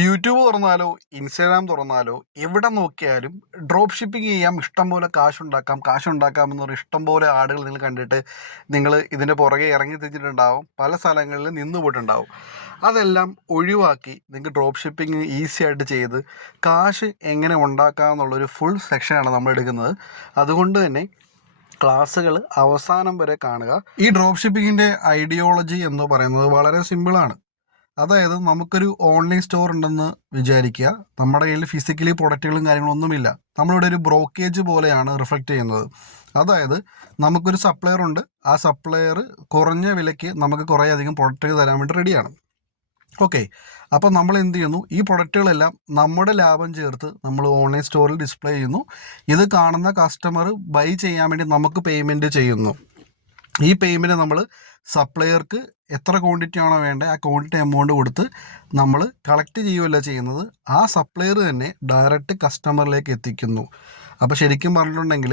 YouTube തുറന്നാലോ Instagram തുറന്നാലോ എവിടെ നോക്കിയാലും drop shipping ചെയ്യാം, ഇഷ്ടംപോലെ കാശുണ്ടാക്കാം പറഞ്ഞ ഇഷ്ടംപോലെ ആടുകൾ നിങ്ങൾ കണ്ടിട്ട് നിങ്ങൾ ഇതിൻ്റെ പുറകെ ഇറങ്ങി തിരിച്ചിട്ടുണ്ടാവും, പല സ്ഥലങ്ങളിൽ നിന്ന് പോയിട്ടുണ്ടാവും. അതെല്ലാം ഒഴിവാക്കി നിങ്ങൾക്ക് ഡ്രോപ്പ് ഷിപ്പിംഗ് ഈസി ആയിട്ട് ചെയ്ത് കാശ് എങ്ങനെ ഉണ്ടാക്കാം എന്നുള്ളൊരു ഫുൾ സെക്ഷനാണ് നമ്മൾ എടുക്കുന്നത്. അതുകൊണ്ട് തന്നെ ക്ലാസ്സുകൾ അവസാനം വരെ കാണുക. ഈ ഡ്രോപ്പ് ഷിപ്പിങ്ങിൻ്റെ ഐഡിയോളജി എന്ന് പറയുന്നത് വളരെ സിമ്പിളാണ്. അതായത് നമുക്കൊരു ഓൺലൈൻ സ്റ്റോർ ഉണ്ടെന്ന് വിചാരിക്കുക. നമ്മുടെ കയ്യിൽ ഫിസിക്കലി പ്രൊഡക്റ്റുകളും കാര്യങ്ങളൊന്നുമില്ല. നമ്മളിവിടെ ഒരു ബ്രോക്കേജ് പോലെയാണ് റിഫ്ലക്റ്റ് ചെയ്യുന്നത്. അതായത് നമുക്കൊരു സപ്ലയർ ഉണ്ട്, ആ സപ്ലയർ കുറഞ്ഞ വിലയ്ക്ക് നമുക്ക് കുറേ അധികം പ്രൊഡക്റ്റുകൾ തരാൻ വേണ്ടി റെഡിയാണ്. ഓക്കെ, അപ്പോൾ നമ്മൾ എന്ത് ചെയ്യുന്നു, ഈ പ്രൊഡക്റ്റുകളെല്ലാം നമ്മുടെ ലാഭം ചേർത്ത് നമ്മൾ ഓൺലൈൻ സ്റ്റോറിൽ ഡിസ്പ്ലേ ചെയ്യുന്നു. ഇത് കാണുന്ന കസ്റ്റമർ ബൈ ചെയ്യാൻ വേണ്ടി നമുക്ക് പേയ്മെൻറ്റ് ചെയ്യുന്നു. ഈ പേയ്മെൻറ്റ് നമ്മൾ സപ്ലയർക്ക് എത്ര ക്വാണ്ടിറ്റി ആണോ വേണ്ടത് ആ ക്വാണ്ടിറ്റി എമൗണ്ട് കൊടുത്ത് നമ്മൾ കളക്ട് ചെയ്യുകയല്ല ചെയ്യുന്നത്, ആ സപ്ലയർ തന്നെ ഡയറക്റ്റ് കസ്റ്റമറിലേക്ക് എത്തിക്കുന്നു. അപ്പോൾ ശരിക്കും പറഞ്ഞിട്ടുണ്ടെങ്കിൽ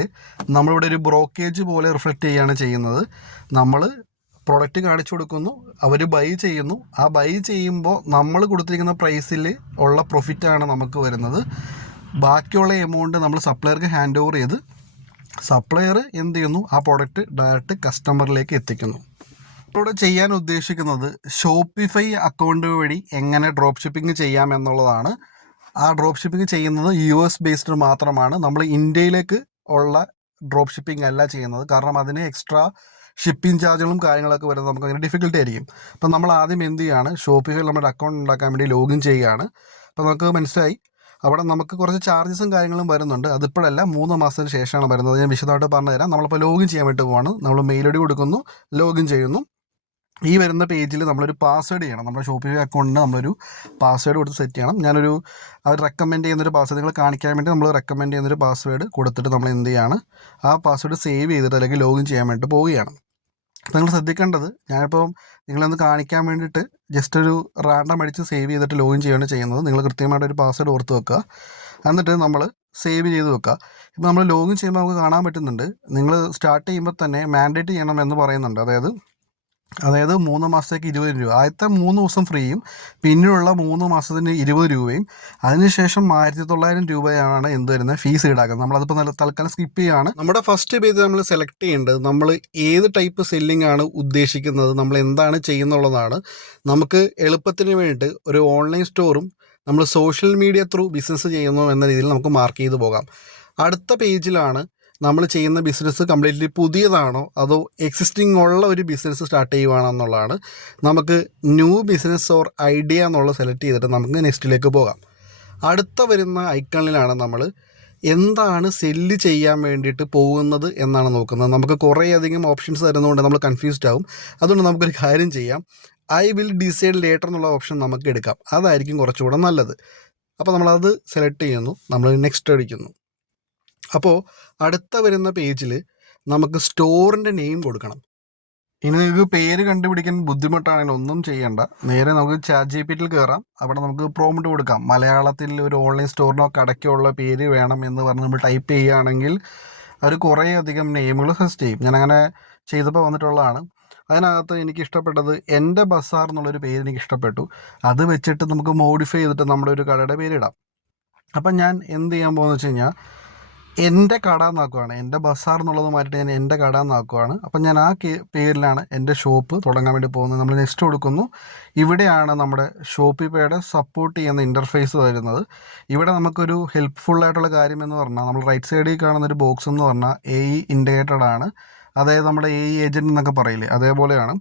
നമ്മളിവിടെ ഒരു ബ്രോക്കേജ് പോലെ റിഫ്ലക്റ്റ് ചെയ്യുകയാണ് ചെയ്യുന്നത്. നമ്മൾ പ്രൊഡക്റ്റ് കാണിച്ചു കൊടുക്കുന്നു, അവർ ബൈ ചെയ്യുന്നു. ആ ബൈ ചെയ്യുമ്പോൾ നമ്മൾ കൊടുത്തിരിക്കുന്ന പ്രൈസിൽ ഉള്ള പ്രോഫിറ്റാണ് നമുക്ക് വരുന്നത്. ബാക്കിയുള്ള എമൗണ്ട് നമ്മൾ സപ്ലയർക്ക് ഹാൻഡ് ഓവർ ചെയ്ത് സപ്ലയർ എന്ത് ചെയ്യുന്നു, ആ പ്രോഡക്റ്റ് ഡയറക്റ്റ് കസ്റ്റമറിലേക്ക് എത്തിക്കുന്നു. ഇവിടെ ചെയ്യാൻ ഉദ്ദേശിക്കുന്നത് ഷോപ്പിഫൈ അക്കൗണ്ട് വഴി എങ്ങനെ ഡ്രോപ്പ് ഷിപ്പിംഗ് ചെയ്യാം എന്നുള്ളതാണ്. ആ ഡ്രോപ്പ് ഷിപ്പിംഗ് ചെയ്യുന്നത് US ബേസ്ഡ് മാത്രമാണ്. നമ്മൾ ഇന്ത്യയിലേക്ക് ഉള്ള ഡ്രോപ്പ് ഷിപ്പിംഗ് അല്ല ചെയ്യുന്നത്. കാരണം അതിന് എക്സ്ട്രാ ഷിപ്പിംഗ് ചാർജുകളും കാര്യങ്ങളൊക്കെ വരുന്നത് നമുക്ക് അങ്ങനെ ഡിഫിക്കൽട്ടി ആയിരിക്കും. അപ്പം നമ്മൾ ആദ്യം എന്ത് ചെയ്യുകയാണ്, ഷോപ്പിഫൈയിൽ നമ്മുടെ അക്കൗണ്ട് ഉണ്ടാക്കാൻ വേണ്ടി ലോഗിൻ ചെയ്യുകയാണ്. അപ്പോൾ നമുക്ക് മനസ്സിലായി അവിടെ നമുക്ക് കുറച്ച് ചാർജസും കാര്യങ്ങളും വരുന്നുണ്ട്. അതിപ്പോഴല്ല, 3 മാസത്തിന് ശേഷമാണ് വരുന്നത്. ഞാൻ വിശദമായിട്ട് പറഞ്ഞുതരാം. നമ്മളിപ്പോൾ ലോഗിൻ ചെയ്യാൻ വേണ്ടി പോവാണ്. നമ്മൾ മെയിൽ ഐ ഡി കൊടുക്കുന്നു, ലോഗിൻ ചെയ്യുന്നു. ഈ വരുന്ന പേജിൽ നമ്മളൊരു പാസ്വേഡ് ചെയ്യണം. നമ്മുടെ ഷോപ്പിഫൈ അക്കൗണ്ടിന് നമ്മളൊരു പാസ്വേഡ് കൊടുത്ത് സെറ്റ് ചെയ്യണം. അവർ റെക്കമെൻഡ് ചെയ്യുന്നൊരു പാസ്വേഡ് നിങ്ങൾ കാണിക്കാൻ വേണ്ടി നമ്മൾ റെക്കമെൻഡ് ചെയ്യുന്നൊരു പാസ്വേഡ് കൊടുത്തിട്ട് നമ്മൾ എന്ത് ചെയ്യാണ്, ആ പാസ്വേഡ് സേവ് ചെയ്തിട്ട് അല്ലെങ്കിൽ ലോഗിൻ ചെയ്യാൻ വേണ്ടി പോവുകയാണ്. നിങ്ങൾ ശ്രദ്ധിക്കേണ്ടത്, ഞാനിപ്പോൾ നിങ്ങളൊന്ന് കാണിക്കാൻ വേണ്ടിയിട്ട് ജസ്റ്റ് ഒരു റാൻഡം അടിച്ച് സേവ് ചെയ്തിട്ട് ലോഗിൻ ചെയ്യുകയാണ് ചെയ്യുന്നത്. നിങ്ങൾ കൃത്യമായിട്ടൊരു പാസ്വേഡ് ഓർത്ത് വെക്കുക, എന്നിട്ട് നമ്മൾ സേവ് ചെയ്ത് വെക്കുക. ഇപ്പോൾ നമ്മൾ ലോഗിൻ ചെയ്യുമ്പോൾ നമുക്ക് കാണാൻ പറ്റുന്നുണ്ട്, നിങ്ങൾ സ്റ്റാർട്ട് ചെയ്യുമ്പോൾ തന്നെ മാൻഡേറ്റ് ചെയ്യണം എന്ന് പറയുന്നുണ്ട്. അതായത് 3 മാസത്തേക്ക് 20 രൂപ, ആദ്യത്തെ 3 ദിവസം ഫ്രീയും പിന്നീടുള്ള 3 മാസത്തിന് 20 രൂപയും, അതിനുശേഷം 1900 രൂപയാണ് എന്ത് വരുന്നത്, ഫീസ് ഈടാക്കുന്നത്. നമ്മളതിപ്പോൾ തൽക്കാലം സ്കിപ്പ് ചെയ്യുകയാണ്. നമ്മുടെ ഫസ്റ്റ് പേജ് നമ്മൾ സെലക്ട് ചെയ്യേണ്ടത് നമ്മൾ ഏത് ടൈപ്പ് സെല്ലിംഗ് ആണ് ഉദ്ദേശിക്കുന്നത്, നമ്മൾ എന്താണ് ചെയ്യുന്നുള്ളതാണ്. നമുക്ക് എളുപ്പത്തിന് വേണ്ടി ഒരു ഓൺലൈൻ സ്റ്റോറും നമ്മൾ സോഷ്യൽ മീഡിയ ത്രൂ ബിസിനസ് ചെയ്യുന്നു എന്ന രീതിയിൽ നമുക്ക് മാർക്ക് ചെയ്ത് പോകാം. അടുത്ത പേജിലാണ് നമ്മൾ ചെയ്യുന്ന ബിസിനസ് കംപ്ലീറ്റ്ലി പുതിയതാണോ അതോ എക്സിസ്റ്റിംഗ് ഉള്ള ഒരു ബിസിനസ് സ്റ്റാർട്ട് ചെയ്യുവാണോ എന്നുള്ളതാണ്. നമുക്ക് ന്യൂ ബിസിനസ് ഓർ ഐഡിയ എന്നുള്ളത് സെലക്ട് ചെയ്തിട്ട് നമുക്ക് നെക്സ്റ്റിലേക്ക് പോകാം. അടുത്ത വരുന്ന ഐക്കണിലാണ് നമ്മൾ എന്താണ് സെല്ല് ചെയ്യാൻ വേണ്ടിയിട്ട് പോകുന്നത് എന്നാണ് നോക്കുന്നത്. നമുക്ക് കുറേയധികം ഓപ്ഷൻസ് തരുന്നതുകൊണ്ട് നമ്മൾ കൺഫ്യൂസ്ഡ് ആവും. അതുകൊണ്ട് നമുക്കൊരു കാര്യം ചെയ്യാം, ഐ വിൽ ഡിസൈഡ് ലേറ്റർ എന്നുള്ള ഓപ്ഷൻ നമുക്ക് എടുക്കാം. അതായിരിക്കും കുറച്ചുകൂടെ നല്ലത്. അപ്പോൾ നമ്മളത് സെലക്ട് ചെയ്യുന്നു, നമ്മൾ നെക്സ്റ്റ് അടിക്കുന്നു. അപ്പോൾ അടുത്ത വരുന്ന പേജിൽ നമുക്ക് സ്റ്റോറിൻ്റെ നെയിം കൊടുക്കണം. ഇനി നിങ്ങൾക്ക് പേര് കണ്ടുപിടിക്കാൻ ബുദ്ധിമുട്ടാണെങ്കിൽ ഒന്നും ചെയ്യണ്ട, നേരെ നമുക്ക് ChatGPT കയറാം. അവിടെ നമുക്ക് പ്രോംപ്റ്റ് കൊടുക്കാം, മലയാളത്തിൽ ഒരു ഓൺലൈൻ സ്റ്റോറിനോ കടയ്ക്കോ ഉള്ള പേര് വേണം എന്ന് പറഞ്ഞ് നമ്മൾ ടൈപ്പ് ചെയ്യുകയാണെങ്കിൽ അവർ കുറേ അധികം നെയിമുകൾ സജസ്റ്റ് ചെയ്യും. ഞാനങ്ങനെ ചെയ്തപ്പോൾ വന്നിട്ടുള്ളതാണ്. അതിനകത്ത് എനിക്ക് ഇഷ്ടപ്പെട്ടത് എൻ്റെ ബസാർ എന്നുള്ളൊരു പേര് എനിക്ക് ഇഷ്ടപ്പെട്ടു. അത് വെച്ചിട്ട് നമുക്ക് മോഡിഫൈ ചെയ്തിട്ട് നമ്മുടെ ഒരു കടയുടെ പേരിടാം. അപ്പം ഞാൻ എന്ത് ചെയ്യാൻ പോകുന്നത് വെച്ച് കഴിഞ്ഞാൽ എൻ്റെ കട എന്നാക്കുവാണ്, എൻ്റെ ബസാർ എന്നുള്ളത് മാറ്റിയിട്ട് ഞാൻ എൻ്റെ കട എന്നാക്കുവാണ്. അപ്പം ഞാൻ ആ പേരിലാണ് എൻ്റെ ഷോപ്പ് തുടങ്ങാൻ വേണ്ടി പോകുന്നത്. നമ്മൾ നെക്സ്റ്റ് കൊടുക്കുന്നു. ഇവിടെയാണ് നമ്മുടെ ഷോപ്പിഫൈയുടെ സപ്പോർട്ട് ചെയ്യുന്ന ഇൻ്റർഫേസ് വരുന്നത്. ഇവിടെ നമുക്കൊരു ഹെൽപ്ഫുള്ളായിട്ടുള്ള കാര്യം എന്ന് പറഞ്ഞാൽ, നമ്മൾ റൈറ്റ് സൈഡിൽ കാണുന്നൊരു ബോക്സ് എന്ന് പറഞ്ഞാൽ AI ഇൻറ്റഗ്രേറ്റഡ് ആണ്. അതായത് നമ്മുടെ AI ഏജൻറ്റ് എന്നൊക്കെ പറയില്ലേ, അതേപോലെയാണ്.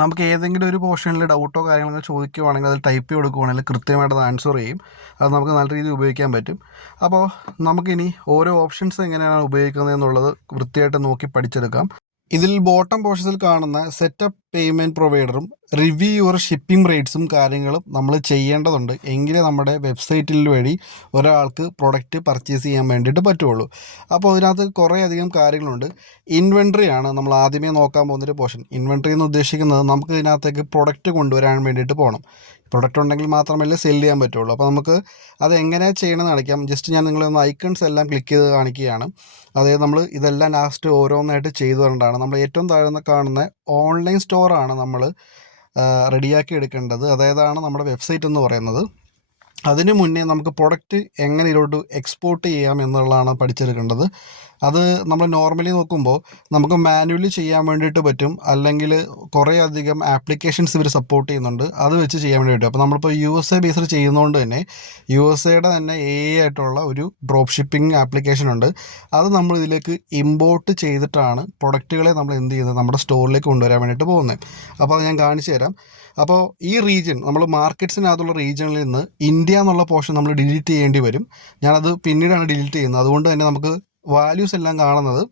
നമുക്ക് ഏതെങ്കിലും ഒരു പോർഷനിൽ ഡൗട്ടോ കാര്യങ്ങളൊക്കെ ചോദിക്കുവാണെങ്കിൽ അത് ടൈപ്പ് ചെയ്ത് കൊടുക്കുവാണെങ്കിൽ കൃത്യമായിട്ട് അത് ആൻസർ ചെയ്യും. അത് നമുക്ക് നല്ല രീതിയിൽ ഉപയോഗിക്കാൻ പറ്റും. അപ്പോൾ നമുക്കിനി ഓരോ ഓപ്ഷൻസ് എങ്ങനെയാണ് ഉപയോഗിക്കുന്നത് എന്നുള്ളത് വൃത്തിയായിട്ട് നോക്കി പഠിച്ചെടുക്കാം. ഇതിൽ ബോട്ടം പോർഷനിൽ കാണുന്ന സെറ്റപ്പ് പേയ്മെൻറ്റ് പ്രൊവൈഡറും റിവ്യൂ യുവർ ഷിപ്പിംഗ് റേറ്റ്സും കാര്യങ്ങളും നമ്മൾ ചെയ്യേണ്ടതുണ്ട്. എങ്കിലേ നമ്മുടെ വെബ്സൈറ്റിൽ വഴി ഒരാൾക്ക് പ്രൊഡക്റ്റ് പർച്ചേസ് ചെയ്യാൻ വേണ്ടിയിട്ട് പറ്റുള്ളൂ. അപ്പോൾ ഇതിനകത്ത് കുറേ അധികം കാര്യങ്ങളുണ്ട്. ഇൻവെൻട്രി ആണ് നമ്മൾ ആദ്യമേ നോക്കാൻ പോകുന്നൊരു പോർഷൻ. ഇൻവെൻട്രി എന്ന് ഉദ്ദേശിക്കുന്നത് നമുക്ക് ഇതിനകത്തേക്ക് പ്രൊഡക്റ്റ് കൊണ്ടുവരാൻ വേണ്ടിയിട്ട് പോകണം. പ്രൊഡക്റ്റ് ഉണ്ടെങ്കിൽ മാത്രമല്ലേ സെല് ചെയ്യാൻ പറ്റുള്ളൂ. അപ്പോൾ നമുക്ക് അത് എങ്ങനെയാണ് ചെയ്യണമെന്ന് കാണിക്കാം. ജസ്റ്റ് ഞാൻ നിങ്ങളൊന്ന് ഐക്കൺസ് എല്ലാം ക്ലിക്ക് ചെയ്ത് കാണിക്കുകയാണ്. അതായത് നമ്മൾ ഇതെല്ലാം ലാസ്റ്റ് ഓരോന്നായിട്ട് ചെയ്തു വരേണ്ടതാണ്. നമ്മൾ ഏറ്റവും താഴ്ന്ന കാണുന്ന ഓൺലൈൻ സ്റ്റോറാണ് നമ്മൾ റെഡിയാക്കി എടുക്കേണ്ടത്. അതായതാണ് നമ്മുടെ വെബ്സൈറ്റ് എന്ന് പറയുന്നത്. അതിന് മുന്നേ നമുക്ക് പ്രൊഡക്റ്റ് എങ്ങനെ ഇതിലോട്ട് എക്സ്പോർട്ട് ചെയ്യാം എന്നുള്ളതാണ് പഠിച്ചെടുക്കേണ്ടത്. അത് നമ്മൾ നോർമലി നോക്കുമ്പോൾ നമുക്ക് മാനുവലി ചെയ്യാൻ വേണ്ടിയിട്ട് പറ്റും, അല്ലെങ്കിൽ കുറേ അധികം ആപ്ലിക്കേഷൻസ് ഇവർ സപ്പോർട്ട് ചെയ്യുന്നുണ്ട്, അത് വെച്ച് ചെയ്യാൻ വേണ്ടി പറ്റും. അപ്പോൾ നമ്മളിപ്പോൾ USA ബേസിൽ ചെയ്യുന്നതുകൊണ്ട് തന്നെ USA തന്നെ ആയിട്ടുള്ള ഒരു ഡ്രോപ്പ് ഷിപ്പിംഗ് ആപ്ലിക്കേഷൻ ഉണ്ട്. അത് നമ്മൾ ഇതിലേക്ക് ഇമ്പോർട്ട് ചെയ്തിട്ടാണ് പ്രൊഡക്റ്റുകളെ നമ്മൾ എന്ത് ചെയ്യുന്നത് നമ്മുടെ സ്റ്റോറിലേക്ക് കൊണ്ടുവരാൻ വേണ്ടിയിട്ട് പോകുന്നത്. അപ്പോൾ അത് ഞാൻ കാണിച്ചു തരാം. അപ്പോൾ ഈ റീജിയൻ നമ്മൾ മാർക്കറ്റ്സിനകത്തുള്ള റീജിയനിൽ നിന്ന് ഇന്ത്യ എന്നുള്ള പോർഷൻ നമ്മൾ ഡിലീറ്റ് ചെയ്യേണ്ടി വരും. ഞാനത് പിന്നീടാണ് ഡിലീറ്റ് ചെയ്യുന്നത്. അതുകൊണ്ട് തന്നെ നമുക്ക് വാല്യൂസ് എല്ലാം കാണുന്നത്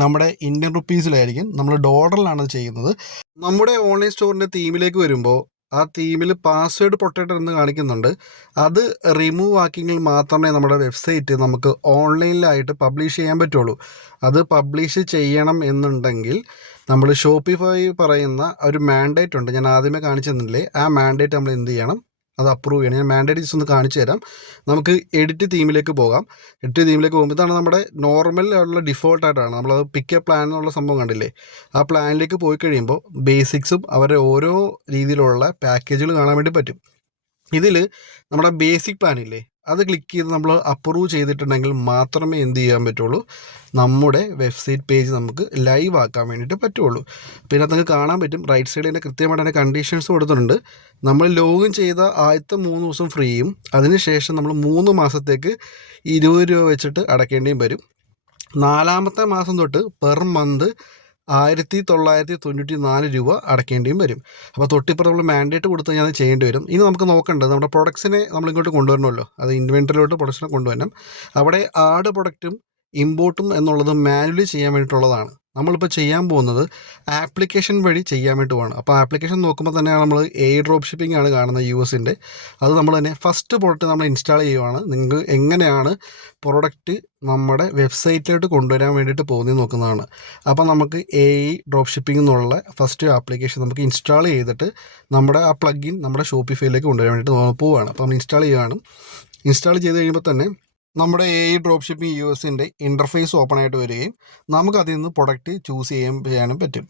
നമ്മുടെ ഇന്ത്യൻ റുപ്പീസിലായിരിക്കും. നമ്മൾ ഡോളറിലാണ് ചെയ്യുന്നത്. നമ്മുടെ ഓൺലൈൻ സ്റ്റോറിൻ്റെ തീമിലേക്ക് വരുമ്പോൾ ആ തീമിൽ പാസ്വേഡ് പ്രൊട്ടക്ടർ എന്ന് കാണിക്കുന്നുണ്ട്. അത് റിമൂവ് ആക്കിയെങ്കിൽ മാത്രമേ നമ്മുടെ വെബ്സൈറ്റ് നമുക്ക് ഓൺലൈനിലായിട്ട് പബ്ലിഷ് ചെയ്യാൻ പറ്റുള്ളൂ. അത് പബ്ലിഷ് ചെയ്യണം എന്നുണ്ടെങ്കിൽ നമ്മൾ ഷോപ്പിഫൈ പറയുന്ന ഒരു മാൻഡേറ്റ് ഉണ്ട്, ഞാൻ ആദ്യമേ കാണിച്ചു തന്നില്ലേ, ആ മാൻഡേറ്റ് നമ്മൾ എന്ത് ചെയ്യണം, അത് അപ്രൂവ് ചെയ്യണം. ഞാൻ മാൻഡേറ്റ് ജസ്റ്റ് ഒന്ന് കാണിച്ചു തരാം. നമുക്ക് എഡിറ്റ് തീമിലേക്ക് പോകാം. എഡിറ്റ് തീമിലേക്ക് പോകുമ്പോൾ ഇതാണ് നമ്മുടെ നോർമൽ ഉള്ള ഡിഫോൾട്ടായിട്ടാണ് നമ്മളത് പിക്ക് പ്ലാൻ എന്നുള്ള സംഭവം കണ്ടില്ലേ. ആ പ്ലാനിലേക്ക് പോയി കഴിയുമ്പോൾ ബേസിക്സും അവരുടെ ഓരോ രീതിയിലുള്ള പാക്കേജുകൾ കാണാൻ വേണ്ടി പറ്റും. ഇതിൽ നമ്മുടെ ബേസിക് പ്ലാനില്ലേ, അത് ക്ലിക്ക് ചെയ്ത് നമ്മൾ അപ്രൂവ് ചെയ്തിട്ടുണ്ടെങ്കിൽ മാത്രമേ എന്ത് ചെയ്യാൻ പറ്റുള്ളൂ, നമ്മുടെ വെബ്സൈറ്റ് പേജ് നമുക്ക് ലൈവ് ആക്കാൻ വേണ്ടിയിട്ട് പറ്റുള്ളൂ. പിന്നെ അത് നിങ്ങൾക്ക് കാണാൻ പറ്റും റൈറ്റ് സൈഡിൽ തന്നെ കൃത്യമായിട്ട് തന്നെ കണ്ടീഷൻസ് കൊടുത്തിട്ടുണ്ട്. നമ്മൾ ലോഗിൻ ചെയ്ത ആദ്യത്തെ 3 ദിവസം ഫ്രീയും അതിനുശേഷം നമ്മൾ 3 മാസത്തേക്ക് 20 രൂപ വെച്ചിട്ട് അടയ്ക്കേണ്ടിയും വരും. 4ാമത്തെ മാസം തൊട്ട് പെർ മന്ത് 1994 രൂപ അടയ്ക്കേണ്ടിയും വരും. അപ്പോൾ തൊട്ടിപ്പുറം നമ്മൾ മാൻഡേറ്റ് കൊടുത്ത് കഴിഞ്ഞാൽ അത് ചെയ്യേണ്ടി വരും. ഇനി നമുക്ക് നോക്കേണ്ടത് നമ്മുടെ പ്രൊഡക്ട്സിനെ നമ്മളിങ്ങോട്ട് കൊണ്ടുവരണമല്ലോ, അത് ഇൻവെൻറ്ററിയിലോട്ട് പ്രൊഡക്ട്സിനെ കൊണ്ടുവരണം. അവിടെ ആഡ് പ്രൊഡക്റ്റും ഇമ്പോർട്ടും എന്നുള്ളത് മാനുവലി ചെയ്യാൻ വേണ്ടിയിട്ടുള്ളതാണ്. നമ്മളിപ്പോൾ ചെയ്യാൻ പോകുന്നത് ആപ്ലിക്കേഷൻ വഴി ചെയ്യാൻ വേണ്ടി പോകണം. അപ്പോൾ ആപ്ലിക്കേഷൻ നോക്കുമ്പോൾ തന്നെ നമ്മൾ ഡ്രോപ്പ് ഷിപ്പിംഗ് ആണ് കാണുന്നത് USൻ്റെ. അത് നമ്മൾ തന്നെ ഫസ്റ്റ് പ്രോഡക്റ്റ് നമ്മൾ ഇൻസ്റ്റാൾ ചെയ്യുവാണ്. നിങ്ങൾക്ക് എങ്ങനെയാണ് പ്രോഡക്റ്റ് നമ്മുടെ വെബ്സൈറ്റിലോട്ട് കൊണ്ടുവരാൻ വേണ്ടിയിട്ട് പോകുന്നത് നോക്കുന്നതാണ്. അപ്പോൾ നമുക്ക് ഡ്രോപ്പ് ഷിപ്പിംഗ് എന്നുള്ള ഫസ്റ്റ് ആപ്ലിക്കേഷൻ നമുക്ക് ഇൻസ്റ്റാൾ ചെയ്തിട്ട് നമ്മുടെ ആ പ്ലഗിൻ നമ്മുടെ ഷോപ്പിഫൈയിലേക്ക് കൊണ്ടുവരാൻ വേണ്ടിയിട്ട് പോവുകയാണ്. അപ്പോൾ നമ്മൾ ഇൻസ്റ്റാൾ ചെയ്യുകയാണ്. ഇൻസ്റ്റാൾ ചെയ്ത് കഴിയുമ്പോൾ തന്നെ നമ്മുടെ ഡ്രോപ്പ് ഷിപ്പിംഗ് USൻ്റെ ഇൻ്റർഫേസ് ഓപ്പൺ ആയിട്ട് വരികയും നമുക്കതിൽ നിന്ന് പ്രൊഡക്റ്റ് ചൂസ് ചെയ്യാനും പറ്റും.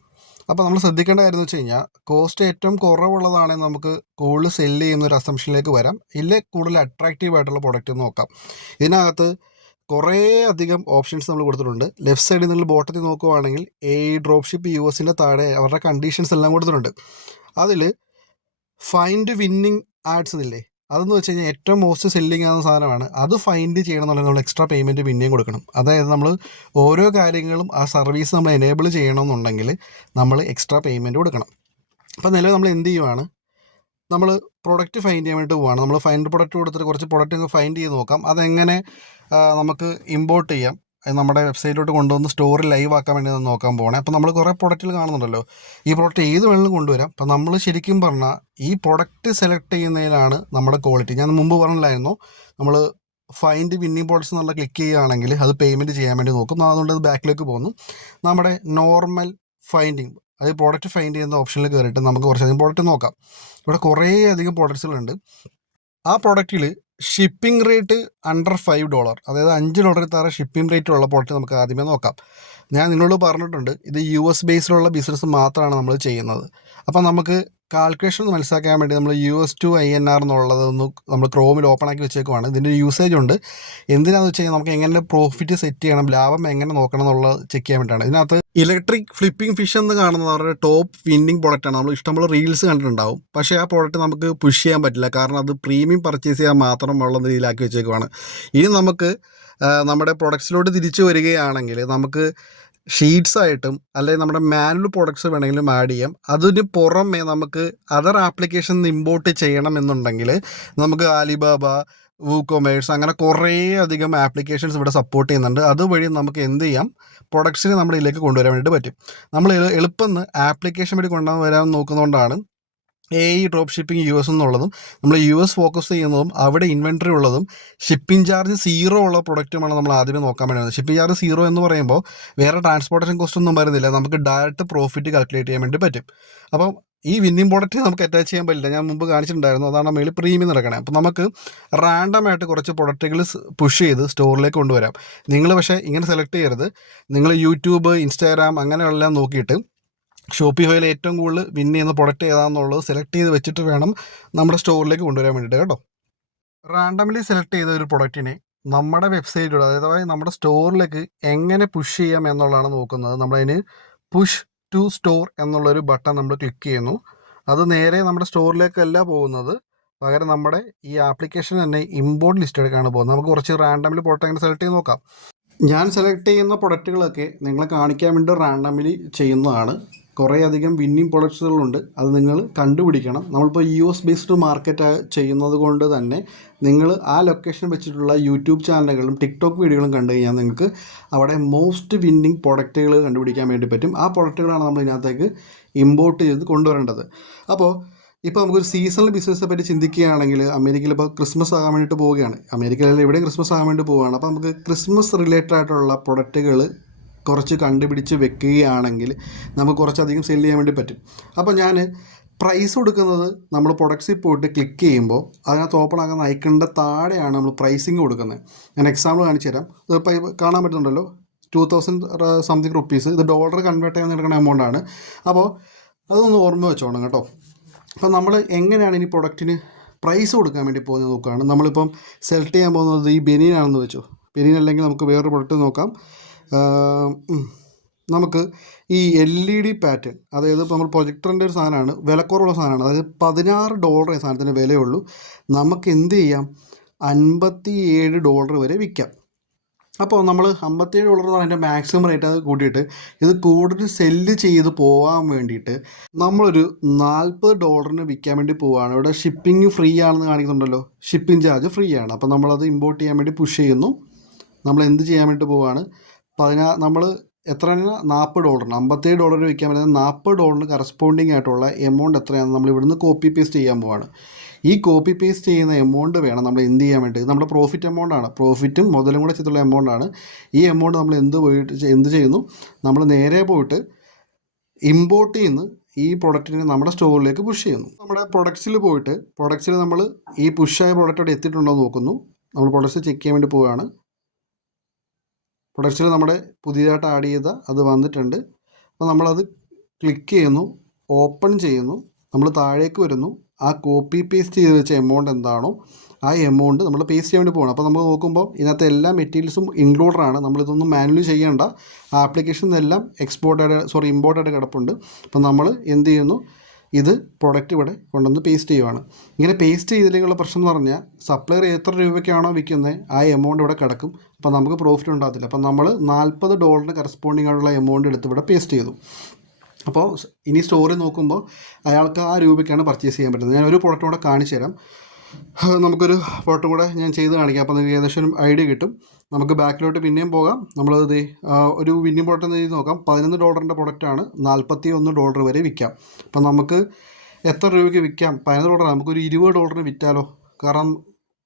അപ്പോൾ നമ്മൾ ശ്രദ്ധിക്കേണ്ട കാര്യം എന്ന് വെച്ച് കഴിഞ്ഞാൽ കോസ്റ്റ് ഏറ്റവും കുറവുള്ളതാണെങ്കിൽ നമുക്ക് കൂടുതൽ സെല്ല് ചെയ്യുന്ന ഒരു അസംഷനിലേക്ക് വരാം, ഇല്ലേ കൂടുതൽ അട്രാക്റ്റീവ് ആയിട്ടുള്ള പ്രൊഡക്റ്റ് നോക്കാം. ഇതിനകത്ത് കുറേ അധികം ഓപ്ഷൻസ് നമ്മൾ കൊടുത്തിട്ടുണ്ട്. ലെഫ്റ്റ് സൈഡിൽ നിങ്ങൾ ബോട്ടത്തിൽ നോക്കുവാണെങ്കിൽ ഡ്രോപ്പ് ഷിപ്പ് USൻ്റെ താഴെ അവരുടെ കണ്ടീഷൻസ് എല്ലാം കൊടുത്തിട്ടുണ്ട്. അതിൽ ഫൈൻഡ് വിന്നിങ് ആഡ്സ് എന്നില്ലേ, അതെന്ന് വെച്ച് കഴിഞ്ഞാൽ ഏറ്റവും മോസ്റ്റ് സെല്ലിങ് ആകുന്ന സാധനമാണ്. അത് ഫൈൻഡ് ചെയ്യണമെന്നുണ്ടെങ്കിൽ നമ്മൾ എക്സ്ട്രാ പേയ്മെൻറ്റ് പിന്നെയും കൊടുക്കണം. അതായത് നമ്മൾ ഓരോ കാര്യങ്ങളും ആ സർവീസ് നമ്മൾ എനേബിൾ ചെയ്യണമെന്നുണ്ടെങ്കിൽ നമ്മൾ എക്സ്ട്രാ പേയ്മെൻറ്റ് കൊടുക്കണം. അപ്പോൾ നിലവിൽ നമ്മൾ എന്ത് ചെയ്യുവാണ്, നമ്മൾ പ്രൊഡക്റ്റ് ഫൈൻഡ് ചെയ്യാൻ വേണ്ടി പോവുകയാണ്. നമ്മൾ ഫൈൻഡ് പ്രൊഡക്റ്റ് കൊടുത്തിട്ട് കുറച്ച് പ്രൊഡക്റ്റ് ഫൈൻഡ് ചെയ്ത് നോക്കാം, അതെങ്ങനെ നമുക്ക് ഇമ്പോർട്ട് ചെയ്യാം, നമ്മുടെ വെബ്സൈറ്റിലോട്ട് കൊണ്ടുവന്ന് സ്റ്റോറിൽ ലൈവ് ആക്കാൻ വേണ്ടി നോക്കാൻ പോകണേ. അപ്പോൾ നമ്മൾ കുറേ പ്രൊഡക്റ്റുകൾ കാണുന്നുണ്ടല്ലോ, ഈ പ്രൊഡക്റ്റ് ഏത് വേണമെങ്കിലും കൊണ്ടുവരാം. അപ്പോൾ നമ്മൾ ശരിക്കും പറഞ്ഞാൽ ഈ പ്രൊഡക്റ്റ് സെലക്ട് ചെയ്യുന്നതിലാണ് നമ്മുടെ ക്വാളിറ്റി. ഞാൻ മുമ്പ് പറഞ്ഞില്ലായിരുന്നു, നമ്മൾ ഫൈൻഡ് വിന്നിങ് പ്രോഡക്ട്സ് എന്നുള്ള ക്ലിക്ക് ചെയ്യുകയാണെങ്കിൽ അത് പേയ്മെൻറ്റ് ചെയ്യാൻ വേണ്ടി നോക്കും. അതുകൊണ്ട് അത് ബാക്കിലേക്ക് പോകുന്നു. നമ്മുടെ നോർമൽ ഫൈൻഡിങ്, അത് പ്രോഡക്റ്റ് ഫൈൻഡ് ചെയ്യുന്ന ഓപ്ഷനിൽ കയറിയിട്ട് നമുക്ക് കുറച്ചധികം പ്രോഡക്റ്റ് നോക്കാം. ഇവിടെ കുറേ അധികം പ്രോഡക്ട്സുകളുണ്ട്. ആ പ്രോഡക്റ്റിൽ ഷിപ്പിംഗ് റേറ്റ് അണ്ടർ $5, അതായത് $5 താഴെ ഷിപ്പിംഗ് റേറ്റ് ഉള്ള പ്രോഡക്റ്റ് നമുക്ക് ആദ്യമേ നോക്കാം. ഞാൻ നിങ്ങളോട് പറഞ്ഞിട്ടുണ്ട് ഇത് US ബേസിലുള്ള ബിസിനസ് മാത്രമാണ് നമ്മൾ ചെയ്യുന്നത്. അപ്പോൾ നമുക്ക് കാൽക്കുലേഷൻ ഒന്ന് മനസ്സിലാക്കാൻ വേണ്ടി നമ്മൾ US to INR എന്നുള്ളതൊന്ന് നമ്മൾ ക്രോമിൽ ഓപ്പൺ ആക്കി വെച്ചേക്കുവാണ്. ഇതിൻ്റെ യൂസേജ് ഉണ്ട്. എന്തിനാണെന്ന് വെച്ച് കഴിഞ്ഞാൽ നമുക്ക് എങ്ങനെ പ്രോഫിറ്റ് സെറ്റ് ചെയ്യണം, ലാഭം എങ്ങനെ നോക്കണം എന്നുള്ളത് ചെക്ക് ചെയ്യാൻ വേണ്ടിയിട്ടാണ്. ഇതിനകത്ത് ഇലക്ട്രിക് ഫ്ലിപ്പിംഗ് ഫിഷ് എന്ന് കാണുന്നത് അവരുടെ ടോപ്പ് വിന്നിങ് പ്രോഡക്റ്റാണ്. നമ്മൾ ഇഷ്ടംപോലെ റീൽസ് കണ്ടിട്ടുണ്ടാവും. പക്ഷേ ആ പ്രോഡക്റ്റ് നമുക്ക് പുഷ് ചെയ്യാൻ പറ്റില്ല, കാരണം അത് പ്രീമിയം പർച്ചേസ് ചെയ്യാൻ മാത്രമുള്ള രീതിയിലാക്കി വെച്ചേക്കുവാണ്. ഇനി നമുക്ക് നമ്മുടെ പ്രൊഡക്ട്സിലോട്ട് തിരിച്ചു വരികയാണെങ്കിൽ നമുക്ക് ഷീറ്റ്സ് ആയിട്ടും അല്ലെങ്കിൽ നമ്മുടെ മാനുവൽ പ്രോഡക്ട്സ് വേണമെങ്കിലും ആഡ് ചെയ്യാം. അതിന് പുറമെ നമുക്ക് അതർ ആപ്ലിക്കേഷൻ ഇമ്പോർട്ട് ചെയ്യണം എന്നുണ്ടെങ്കിൽ നമുക്ക് ആലിബാബ, വൂകൊമേഴ്സ് അങ്ങനെ കുറേ അധികം ആപ്ലിക്കേഷൻസ് ഇവിടെ സപ്പോർട്ട് ചെയ്യുന്നുണ്ട്. അതുവഴി നമുക്ക് എന്ത് ചെയ്യാം, പ്രൊഡക്ട്സിനെ നമ്മുടെ ഇതിലേക്ക് കൊണ്ടുവരാൻ വേണ്ടിയിട്ട് പറ്റും. നമ്മൾ എളുപ്പം ആപ്ലിക്കേഷൻ വഴി കൊണ്ടുവരാൻ നോക്കുന്നതുകൊണ്ടാണ് ഡ്രോപ്പ് ഷിപ്പിംഗ് US എന്നുള്ളതും നമ്മൾ US ഫോക്കസ് ചെയ്യുന്നതും അവിടെ ഇൻവെൻട്രി ഉള്ളതും ഷിപ്പിംഗ് ചാർജ് 0 ഉള്ള പ്രൊഡക്റ്റുമാണ് നമ്മൾ ആദ്യമേ നോക്കാൻ വേണ്ടി. ഷിപ്പിംഗ് ചാർജ് 0 എന്ന് പറയുമ്പോൾ വേറെ ട്രാൻസ്പോർട്ടേഷൻ കോസ്റ്റ് ഒന്നും വരുന്നില്ല, നമുക്ക് ഡയറക്റ്റ് പ്രോഫിറ്റ് കാൽക്കുലേറ്റ് ചെയ്യാൻ വേണ്ടി പറ്റും. അപ്പം ഈ വിന്നിംഗ് പ്രോഡക്റ്റ് നമുക്ക് അറ്റാച്ച് ചെയ്യാൻ പറ്റില്ല, ഞാൻ മുമ്പ് കാണിച്ചിട്ടുണ്ടായിരുന്നു, അതാണ് മേളിൽ പ്രീമിയം നടക്കണേ. അപ്പോൾ നമുക്ക് റാൻഡമായിട്ട് കുറച്ച് പ്രൊഡക്റ്റുകൾ പുഷ് ചെയ്ത് സ്റ്റോറിലേക്ക് കൊണ്ടുവരാം. നിങ്ങൾ പക്ഷേ ഇങ്ങനെ സെലക്ട് ചെയ്യരുത്. നിങ്ങൾ യൂട്യൂബ്, ഇൻസ്റ്റാഗ്രാം അങ്ങനെയെല്ലാം നോക്കിയിട്ട് ഷോപ്പിഫൈയിൽ ഏറ്റവും കൂടുതൽ വിൻ ചെയ്യുന്ന പ്രൊഡക്റ്റ് ഏതാണെന്നുള്ളത് സെലക്ട് ചെയ്ത് വെച്ചിട്ട് വേണം നമ്മുടെ സ്റ്റോറിലേക്ക് കൊണ്ടുവരാൻ വേണ്ടിയിട്ട് കേട്ടോ. റാൻഡംലി സെലക്ട് ചെയ്ത ഒരു പ്രൊഡക്റ്റിനെ നമ്മുടെ വെബ്സൈറ്റിലൂടെ അതായത് നമ്മുടെ സ്റ്റോറിലേക്ക് എങ്ങനെ പുഷ് ചെയ്യാം എന്നുള്ളതാണ് നോക്കുന്നത്. നമ്മളതിന് പുഷ് ടു സ്റ്റോർ എന്നുള്ളൊരു ബട്ടൺ നമ്മൾ ക്ലിക്ക് ചെയ്യുന്നു. അത് നേരെ നമ്മുടെ സ്റ്റോറിലേക്കല്ല പോകുന്നത്, പകരം നമ്മുടെ ഈ ആപ്ലിക്കേഷൻ തന്നെ ഇമ്പോർട്ട് ലിസ്റ്റിലേക്കാണ് പോകുന്നത്. നമുക്ക് കുറച്ച് റാൻഡംലി പ്രൊഡക്റ്റ് അങ്ങനെ സെലക്ട് ചെയ്ത് നോക്കാം. ഞാൻ സെലക്ട് ചെയ്യുന്ന പ്രൊഡക്റ്റുകളൊക്കെ നിങ്ങളെ കാണിക്കാൻ വേണ്ടി റാൻഡംലി ചെയ്യുന്നതാണ്. കുറേയധികം വിന്നിങ് പ്രൊഡക്ട്സുകളുണ്ട്, അത് നിങ്ങൾ കണ്ടുപിടിക്കണം. നമ്മളിപ്പോൾ US ബേസ്ഡ് മാർക്കറ്റ് ചെയ്യുന്നത് കൊണ്ട് തന്നെ നിങ്ങൾ ആ ലൊക്കേഷൻ വെച്ചിട്ടുള്ള യൂട്യൂബ് ചാനലുകളും ടിക്ടോക്ക് വീഡിയോകളും കണ്ടു കഴിഞ്ഞാൽ നിങ്ങൾക്ക് അവിടെ മോസ്റ്റ് വിന്നിങ് പ്രൊഡക്റ്റുകൾ കണ്ടുപിടിക്കാൻ വേണ്ടി പറ്റും. ആ പ്രൊഡക്റ്റുകളാണ് നമ്മൾ ഇതിനകത്തേക്ക് ഇമ്പോർട്ട് ചെയ്ത് കൊണ്ടുവരേണ്ടത്. അപ്പോൾ ഇപ്പോൾ നമുക്കൊരു സീസണൽ ബിസിനസ്സിനെ പറ്റി ചിന്തിക്കുകയാണെങ്കിൽ, അമേരിക്കയിൽ ഇപ്പോൾ ക്രിസ്മസ് ആകാൻ വേണ്ടിയിട്ട് പോവുകയാണ്, അമേരിക്കയിൽ എവിടെയും ക്രിസ്മസ് ആകാൻ വേണ്ടി പോവുകയാണ്. അപ്പോൾ നമുക്ക് ക്രിസ്മസ് റിലേറ്റഡ് ആയിട്ടുള്ള പ്രൊഡക്റ്റുകൾ കുറച്ച് കണ്ടുപിടിച്ച് വെക്കുകയാണെങ്കിൽ നമുക്ക് കുറച്ചധികം സെല് ചെയ്യാൻ വേണ്ടി പറ്റും. അപ്പോൾ ഞാൻ പ്രൈസ് കൊടുക്കുന്നത് നമ്മൾ പ്രൊഡക്ട്സിൽ പോയിട്ട് ക്ലിക്ക് ചെയ്യുമ്പോൾ അതിനകത്ത് ഓപ്പൺ ആകുന്ന ഐക്കണിൻ്റെ താഴെയാണ് നമ്മൾ പ്രൈസിങ് കൊടുക്കുന്നത്. ഞാൻ എക്സാമ്പിൾ കാണിച്ചു തരാം. ഇതിപ്പോൾ കാണാൻ പറ്റുന്നുണ്ടല്ലോ, 2000 സംതിങ് റുപ്പീസ്. ഇത് ഡോളർ കൺവേർട്ട് ചെയ്യാൻ എടുക്കുന്ന എമൗണ്ടാണ്. അപ്പോൾ അതൊന്ന് ഓർമ്മ വെച്ചോണം കേട്ടോ. അപ്പോൾ നമ്മൾ എങ്ങനെയാണ് ഇനി പ്രൊഡക്റ്റിന് പ്രൈസ് കൊടുക്കാൻ വേണ്ടി പോകുന്നത് നോക്കുകയാണ്. നമ്മളിപ്പം സെലക്ട് ചെയ്യാൻ പോകുന്നത് ഈ ബെനീനാണെന്ന് വെച്ചോ. ബെനീൻ അല്ലെങ്കിൽ നമുക്ക് വേറൊരു പ്രൊഡക്റ്റ് നോക്കാം. നമുക്ക് ഈ LED പാറ്റേൺ, അതായത് ഇപ്പോൾ നമ്മൾ പ്രൊജക്ടറിൻ്റെ ഒരു സാധനമാണ്, വിലക്കുറവുള്ള സാധനമാണ്. അതായത് $16 സാധനത്തിന് വിലയുള്ളൂ. നമുക്ക് എന്ത് ചെയ്യാം, $57 വരെ വിൽക്കാം. അപ്പോൾ നമ്മൾ $57 എന്ന് പറഞ്ഞാൽ അതിൻ്റെ മാക്സിമം റേറ്റ് അത് കൂട്ടിയിട്ട് ഇത് കൂടുതൽ സെല്ല് ചെയ്ത് പോകാൻ വേണ്ടിയിട്ട് നമ്മളൊരു $40 വിൽക്കാൻ വേണ്ടി പോവുകയാണ്. ഇവിടെ ഷിപ്പിംഗ് ഫ്രീ ആണെന്ന് കാണിക്കുന്നുണ്ടല്ലോ, ഷിപ്പിംഗ് ചാർജ് ഫ്രീ ആണ്. അപ്പോൾ നമ്മളത് ഇമ്പോർട്ട് ചെയ്യാൻ വേണ്ടി പുഷ് ചെയ്യുന്നു. നമ്മൾ എന്ത് ചെയ്യാൻ വേണ്ടി പോവുകയാണ്, നമ്മൾ എത്രയാണ്, $40, $57 വിൽക്കാൻ പറ്റുന്നത് $40 കറസ്പോണ്ടിങ് ആയിട്ടുള്ള എമൗണ്ട് എത്രയാണെന്ന് നമ്മൾ ഇവിടുന്ന് കോപ്പി പേസ്റ്റ് ചെയ്യാൻ പോവാണ്. ഈ കോപ്പി പേസ്റ്റ് ചെയ്യുന്ന എമൗണ്ട് വേണം നമ്മൾ എന്ത് ചെയ്യാൻ വേണ്ടി, നമ്മുടെ പ്രോഫിറ്റ് എമൗണ്ടാണ്, പ്രോഫിറ്റും മുതലും കൂടെ ചെയ്തിട്ടുള്ള എമൗണ്ടാണ്. ഈ എമൗണ്ട് നമ്മൾ എന്ത് ചെയ്യുന്നു, നമ്മൾ നേരെ പോയിട്ട് ഇമ്പോർട്ട് ചെയ്യുന്നു, ഈ പ്രൊഡക്റ്റിനെ നമ്മുടെ സ്റ്റോറിലേക്ക് പുഷ് ചെയ്യുന്നു. നമ്മുടെ പ്രൊഡക്ട്സിൽ നമ്മൾ ഈ പുഷായ പ്രൊഡക്റ്റ് അവിടെ എത്തിയിട്ടുണ്ടോ എന്ന് നോക്കുന്നു. നമ്മൾ പ്രൊഡക്ട്സ് ചെക്ക് ചെയ്യാൻ വേണ്ടി പോവുകയാണ്. പ്രൊഡക്ട്സിൽ നമ്മുടെ പുതിയതായിട്ട് ആഡ് ചെയ്ത അത് വന്നിട്ടുണ്ട്. അപ്പോൾ നമ്മളത് ക്ലിക്ക് ചെയ്യുന്നു, ഓപ്പൺ ചെയ്യുന്നു, നമ്മൾ താഴേക്ക് വരുന്നു. ആ കോപ്പി പേസ്റ്റ് ചെയ്ത് വെച്ച എമൗണ്ട് എന്താണോ ആ എമൗണ്ട് നമ്മൾ പേസ്റ്റ് ചെയ്യാൻ വേണ്ടി പോകണം. അപ്പോൾ നമ്മൾ നോക്കുമ്പോൾ ഇതിനകത്ത് എല്ലാ മെറ്റീരിയൽസും ഇൻക്ലൂഡറാണ്. നമ്മളിതൊന്നും മാനുവലി ചെയ്യേണ്ട, ആപ്ലിക്കേഷനിലെല്ലാം ഇമ്പോർട്ടായിട്ട് കിടപ്പുണ്ട്. അപ്പോൾ നമ്മൾ എന്ത് ചെയ്യുന്നു, ഇത് പ്രൊഡക്റ്റ് ഇവിടെ കൊണ്ടുവന്ന് പേസ്റ്റ് ചെയ്യുവാണ്. ഇങ്ങനെ പേസ്റ്റ് ചെയ്തിലേക്കുള്ള പ്രശ്നം എന്ന് പറഞ്ഞാൽ സപ്ലയർ എത്ര രൂപയ്ക്കാണോ വിൽക്കുന്നത് ആ എമൗണ്ട് ഇവിടെ കിടക്കും. അപ്പോൾ നമുക്ക് പ്രോഫിറ്റ് ഉണ്ടാകത്തില്ല. അപ്പോൾ നമ്മൾ $40 കറസ്പോണ്ടിങ് ആയിട്ടുള്ള എമൗണ്ട് എടുത്ത് ഇവിടെ പേസ്റ്റ് ചെയ്തു. അപ്പോൾ ഇനി സ്റ്റോറി നോക്കുമ്പോൾ അയാൾക്ക് ആ രൂപയ്ക്കാണ് പർച്ചേസ് ചെയ്യാൻ പറ്റുന്നത്. ഞാൻ ഒരു പ്രൊഡക്റ്റ് കൂടെ കാണിച്ചു തരാം. നമുക്കൊരു പ്രൊഡക്റ്റ് കൂടെ ഞാൻ ചെയ്ത് കാണിക്കാം. അപ്പോൾ നിങ്ങൾക്ക് ഏകദേശം ഒരു ഐഡിയ കിട്ടും. നമുക്ക് ബാക്കിലോട്ട് പിന്നെയും പോകാം. നമ്മളത് ഒരു വിന്നിംഗ് പ്രൊഡക്റ്റ് എന്ന് ചെയ്ത് നോക്കാം. $11 പ്രൊഡക്റ്റാണ്, $41 വരെ വിൽക്കാം. അപ്പം നമുക്ക് എത്ര രൂപയ്ക്ക് വിൽക്കാം, $11, നമുക്കൊരു $20 വിറ്റാലോ. കാരണം